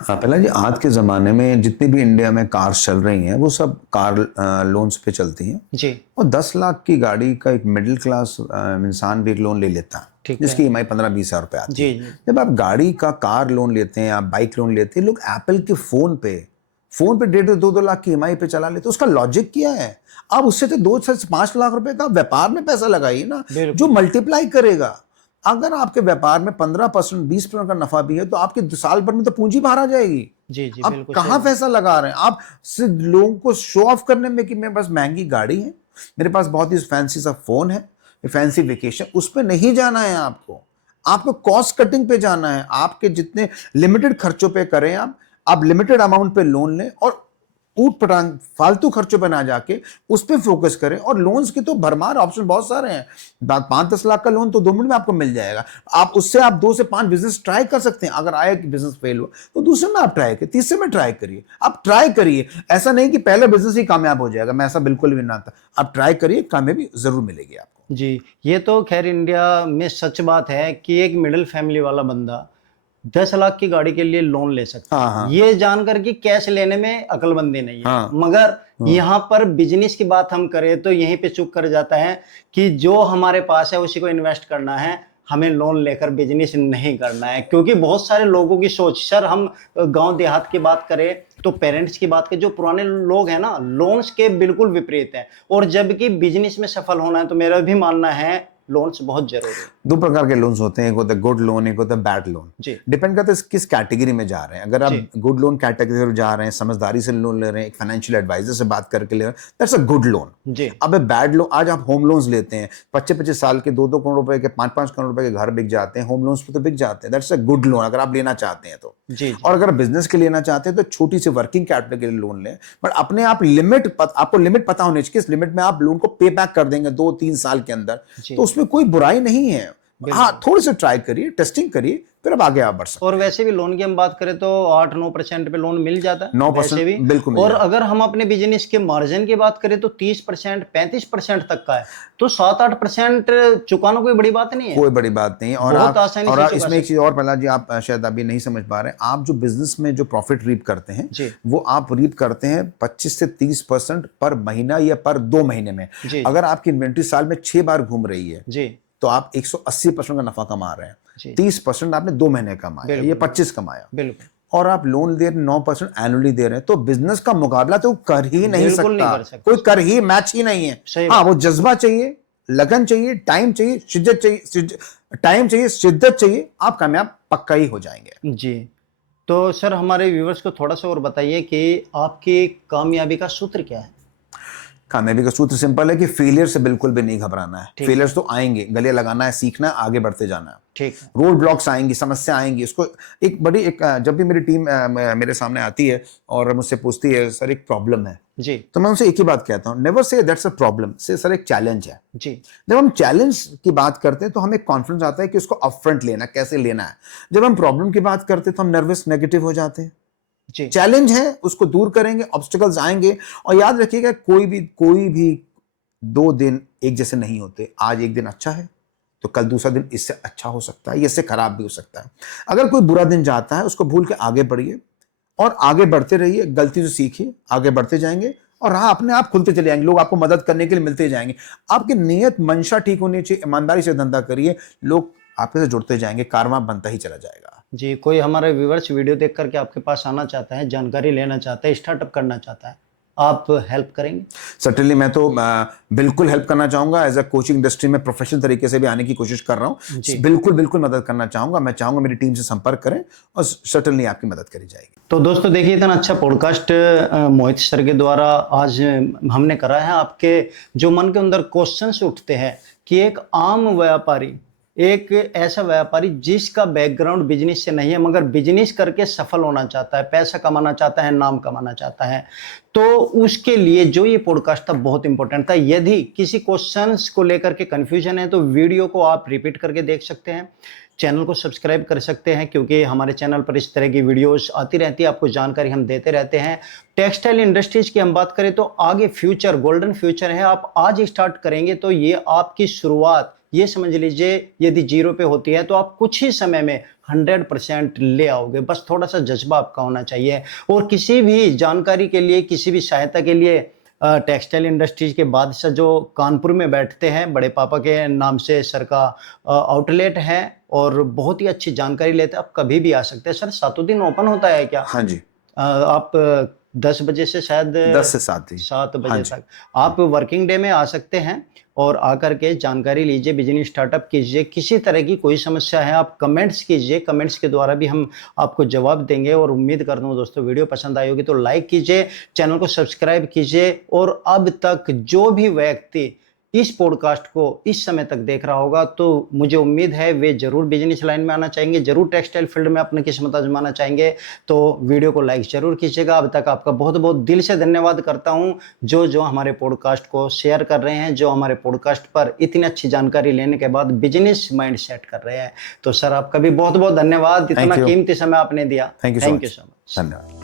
पहला जी, आज के ज़माने में जितनी भी इंडिया में कार्स चल रही हैं वो सब कार लोन्स पे चलती हैं। जी। और 10 लाख की गाड़ी का एक मिडिल क्लास इंसान भी एक लोन ले लेता है, जिसकी ईएमआई 15-20 हज़ार रुपये आती है। जब आप गाड़ी का कार लोन लेते हैं, आप बाइक लोन लेते हैं, लोग एप्पल के फ़ोन पे 1.5-2 लाख की ईएमआई पे चला लेते। उसका लॉजिक क्या है? आप उससे तो 2 से 5 लाख रुपए का व्यापार में पैसा लगाइए ना, जो मल्टीप्लाई करेगा। अगर आपके व्यापार में 15%, 20% का नफा भी है, तो आपके साल भर में तो पूंजी बाहर आ जाएगी। जी जी। आप कहाँ पैसा लगा रहे हैं? आप सिर्फ लोगों को शो ऑफ करने में कि मेरे पास महंगी गाड़ी है, मेरे पास बहुत ही फैंसी सा फोन है, फैंसी वेकेशन, उस पर नहीं जाना है। आपको कॉस्ट कटिंग पे जाना है। आपके जितने लिमिटेड खर्चों पे करें, आप लिमिटेड अमाउंट पे लोन लें और ऊट पटांग फालतू खर्चों पे ना जाके उस पे फोकस करें। और लोन्स की तो भरमार ऑप्शन बहुत सारे हैं। 5-10 लाख का लोन तो 2 मिनट में आपको मिल जाएगा। आप उससे 2 से 5 बिजनेस ट्राई कर सकते हैं। अगर आया कि बिजनेस फेल हुआ तो दूसरे में आप ट्राई करिए, तीसरे में ट्राई करिए। आप ट्राई करिए, ऐसा नहीं कि पहले बिजनेस ही कामयाब हो जाएगा, मैं ऐसा बिल्कुल भी ना था। आप ट्राई करिए, कामयाबी जरूर मिलेगी आपको। जी, ये तो खैर इंडिया में सच बात है कि एक मिडिल फैमिली वाला बंदा 10 लाख की गाड़ी के लिए लोन ले सकता है। ये जानकर कि कैश लेने में अक्लमंदी नहीं है। मगर यहाँ पर बिजनेस की बात हम करें तो यहीं पे चुप कर जाता है कि जो हमारे पास है उसी को इन्वेस्ट करना है, हमें लोन लेकर बिजनेस नहीं करना है। क्योंकि बहुत सारे लोगों की सोच, सर हम गांव देहात की बात करें तो पेरेंट्स की बात करें, जो पुराने लोग हैं ना, लोन्स के बिल्कुल विपरीत है। और जबकि बिजनेस में सफल होना है तो मेरा भी मानना है लोन्स बहुत जरूरी है। 2 प्रकार के लोन्स होते हैं, एक होता है गुड लोन, एक होता है बैड लोन। डिपेंड करता है किस कैटेगरी में जा रहे हैं। अगर आप गुड लोन कैटेगरी में जा रहे हैं, समझदारी से लोन ले रहे हैं, एक फाइनेंशियल एडवाइजर से बात करके ले रहे हैं, दैट्स अ गुड लोन। अब बैड लोन, आज आप होम लोन्स लेते हैं, 25-25 साल के 2-2 करोड़ रुपए के, 5-5 करोड़ रुपए के घर बिक जाते हैं, होम लोन्स पे तो बिक जाते हैं। दैट्स अ गुड लोन अगर आप लेना चाहते हैं तो। और अगर बिजनेस के लेना चाहते हैं तो छोटी सी वर्किंग कैपिटल के लिए लोन लें। बट अपने आप आपको लिमिट पता होनी चाहिए, किस लिमिट में आप लोन को पे बैक कर देंगे 2-3 साल के अंदर, तो उसमें कोई बुराई नहीं है। हाँ, थोड़ी सी ट्राई करिए, टेस्टिंग करिए, फिर अब आगे आप बढ़ सकते हैं। और वैसे भी लोन की हम बात करें तो 8-9% पे लोन मिल जाता है, 9% भी बिल्कुल। और अगर हम अपने बिजनेस के मार्जिन की बात करें तो 30%, 35% तक का है, तो 7-8% चुकाना कोई बड़ी बात नहीं है। कोई बड़ी बात नहीं है। और इसमें एक चीज और, पहला जी, आप शायद अभी नहीं समझ पा रहे हैं, आप जो बिजनेस में जो प्रॉफिट रीप करते हैं वो आप रीप करते हैं 25 से 30% पर महीना या पर 2 महीने में। अगर आपकी इन्वेंट्री साल में 6 बार घूम रही है तो आप 180% का नफा कमा रहे हैं। 30% आपने 2 महीने कमाया, ये 25 कमाया। बिल्कुल। और आप लोन दे रहे 9% एनुअली दे रहे हैं, तो बिजनेस का मुकाबला तो कर ही नहीं सकता। कोई कर ही मैच ही नहीं है। हाँ, वो जज्बा चाहिए, लगन चाहिए, टाइम चाहिए, शिद्दत चाहिए, शिद्दत चाहिए, आप कामयाब पक्का ही हो जाएंगे। जी। तो सर हमारे व्यूअर्स को थोड़ा सा और बताइए कि आपकी कामयाबी का सूत्र क्या है? कामयाबी का सूत्र सिंपल है कि फेलियर से बिल्कुल भी नहीं घबराना है। फेलियर्स तो आएंगे, गले लगाना है, सीखना है, आगे बढ़ते जाना है। ठीक। रोड ब्लॉक्स आएंगी, समस्या आएंगी, उसको जब भी मेरी टीम मेरे सामने आती है और मुझसे पूछती है सर एक प्रॉब्लम है जी, तो मैं उनसे एक ही बात कहता हूँ, never say that's a problem, से सर एक चैलेंज है जी। जब हम चैलेंज की बात करते हैं तो हमें कॉन्फिडेंस आता है कि उसको अपफ्रंट लेना, कैसे लेना है। जब हम प्रॉब्लम की बात करते हैं तो हम नर्वस, नेगेटिव हो जाते हैं। चैलेंज है, उसको दूर करेंगे, ऑब्स्टिकल्स आएंगे। और याद रखिएगा, कोई भी 2 दिन एक जैसे नहीं होते। आज एक दिन अच्छा है तो कल दूसरा दिन इससे अच्छा हो सकता है, इससे खराब भी हो सकता है। अगर कोई बुरा दिन जाता है उसको भूल के आगे बढ़िए और आगे बढ़ते रहिए, गलती से सीखिए, आगे बढ़ते जाएंगे और हाँ, अपने आप खुलते चले जाएंगे, लोग आपको मदद करने के लिए मिलते जाएंगे। आपकी नीयत मंशा ठीक होनी चाहिए, ईमानदारी से धंधा करिए, लोग आपके से जुड़ते जाएंगे, कारवां बनता ही चला जाएगा। जी, कोई हमारे व्यूअर्स वीडियो देख करके आपके पास आना चाहता है, जानकारी लेना चाहता है, स्टार्टअप करना चाहता है, आप हेल्प करेंगे? सर्टेनली, मैं तो बिल्कुल हेल्प करना चाहूंगा। एज अ कोचिंग इंडस्ट्री में प्रोफेशनल तरीके से भी आने की कोशिश कर रहा हूँ। बिल्कुल मदद करना चाहूंगा। मैं चाहूंगा मेरी टीम से संपर्क करें और सर्टेनली आपकी मदद करी जाएगी। तो दोस्तों देखिए, इतना अच्छा पॉडकास्ट मोहित सर के द्वारा आज हमने करा है। आपके जो मन के अंदर क्वेश्चंस उठते हैं कि एक आम व्यापारी, एक ऐसा व्यापारी जिसका बैकग्राउंड बिजनेस से नहीं है मगर बिजनेस करके सफल होना चाहता है, पैसा कमाना चाहता है, नाम कमाना चाहता है, तो उसके लिए जो ये पॉडकास्ट था बहुत इंपॉर्टेंट था। यदि किसी क्वेश्चंस को लेकर के कंफ्यूजन है तो वीडियो को आप रिपीट करके देख सकते हैं, चैनल को सब्सक्राइब कर सकते हैं, क्योंकि हमारे चैनल पर इस तरह की वीडियोस आती रहती है, आपको जानकारी हम देते रहते हैं। टेक्सटाइल इंडस्ट्रीज की हम बात करें तो आगे फ्यूचर, गोल्डन फ्यूचर है। आप आज स्टार्ट करेंगे तो ये आपकी शुरुआत, ये समझ लीजिए यदि 0 पे होती है तो आप कुछ ही समय में 100% ले आओगे। बस थोड़ा सा जज्बा आपका होना चाहिए। और किसी भी जानकारी के लिए, किसी भी सहायता के लिए टेक्सटाइल इंडस्ट्रीज के बादशाह जो कानपुर में बैठते हैं, बड़े पापा के नाम से सर का आउटलेट है और बहुत ही अच्छी जानकारी लेते हैं। आप कभी भी आ सकते हैं। सर 7 दिन ओपन होता है क्या? हाँ जी। आप 10 बजे से शायद 10 से 7 ही। 7 हाँ बजे जी। तक आप वर्किंग डे में आ सकते हैं और आकर के जानकारी लीजिए, बिजनेस स्टार्टअप कीजिए। किसी तरह की कोई समस्या है आप कमेंट्स कीजिए, कमेंट्स के द्वारा भी हम आपको जवाब देंगे। और उम्मीद करता हूँ दोस्तों वीडियो पसंद आई होगी तो लाइक कीजिए, चैनल को सब्सक्राइब कीजिए। और अब तक जो भी व्यक्ति इस पॉडकास्ट को इस समय तक देख रहा होगा तो मुझे उम्मीद है वे जरूर बिजनेस लाइन में आना चाहेंगे, जरूर टेक्सटाइल फील्ड में अपनी किस्मत आजमाना चाहेंगे। तो वीडियो को लाइक जरूर कीजिएगा। अब तक आपका बहुत बहुत दिल से धन्यवाद करता हूं जो हमारे पॉडकास्ट को शेयर कर रहे हैं, जो हमारे पॉडकास्ट पर इतनी अच्छी जानकारी लेने के बाद बिजनेस माइंड सेट कर रहे हैं। तो सर आपका भी बहुत बहुत धन्यवाद, इतना कीमती समय आपने दिया। Thank you so much. धन्यवाद।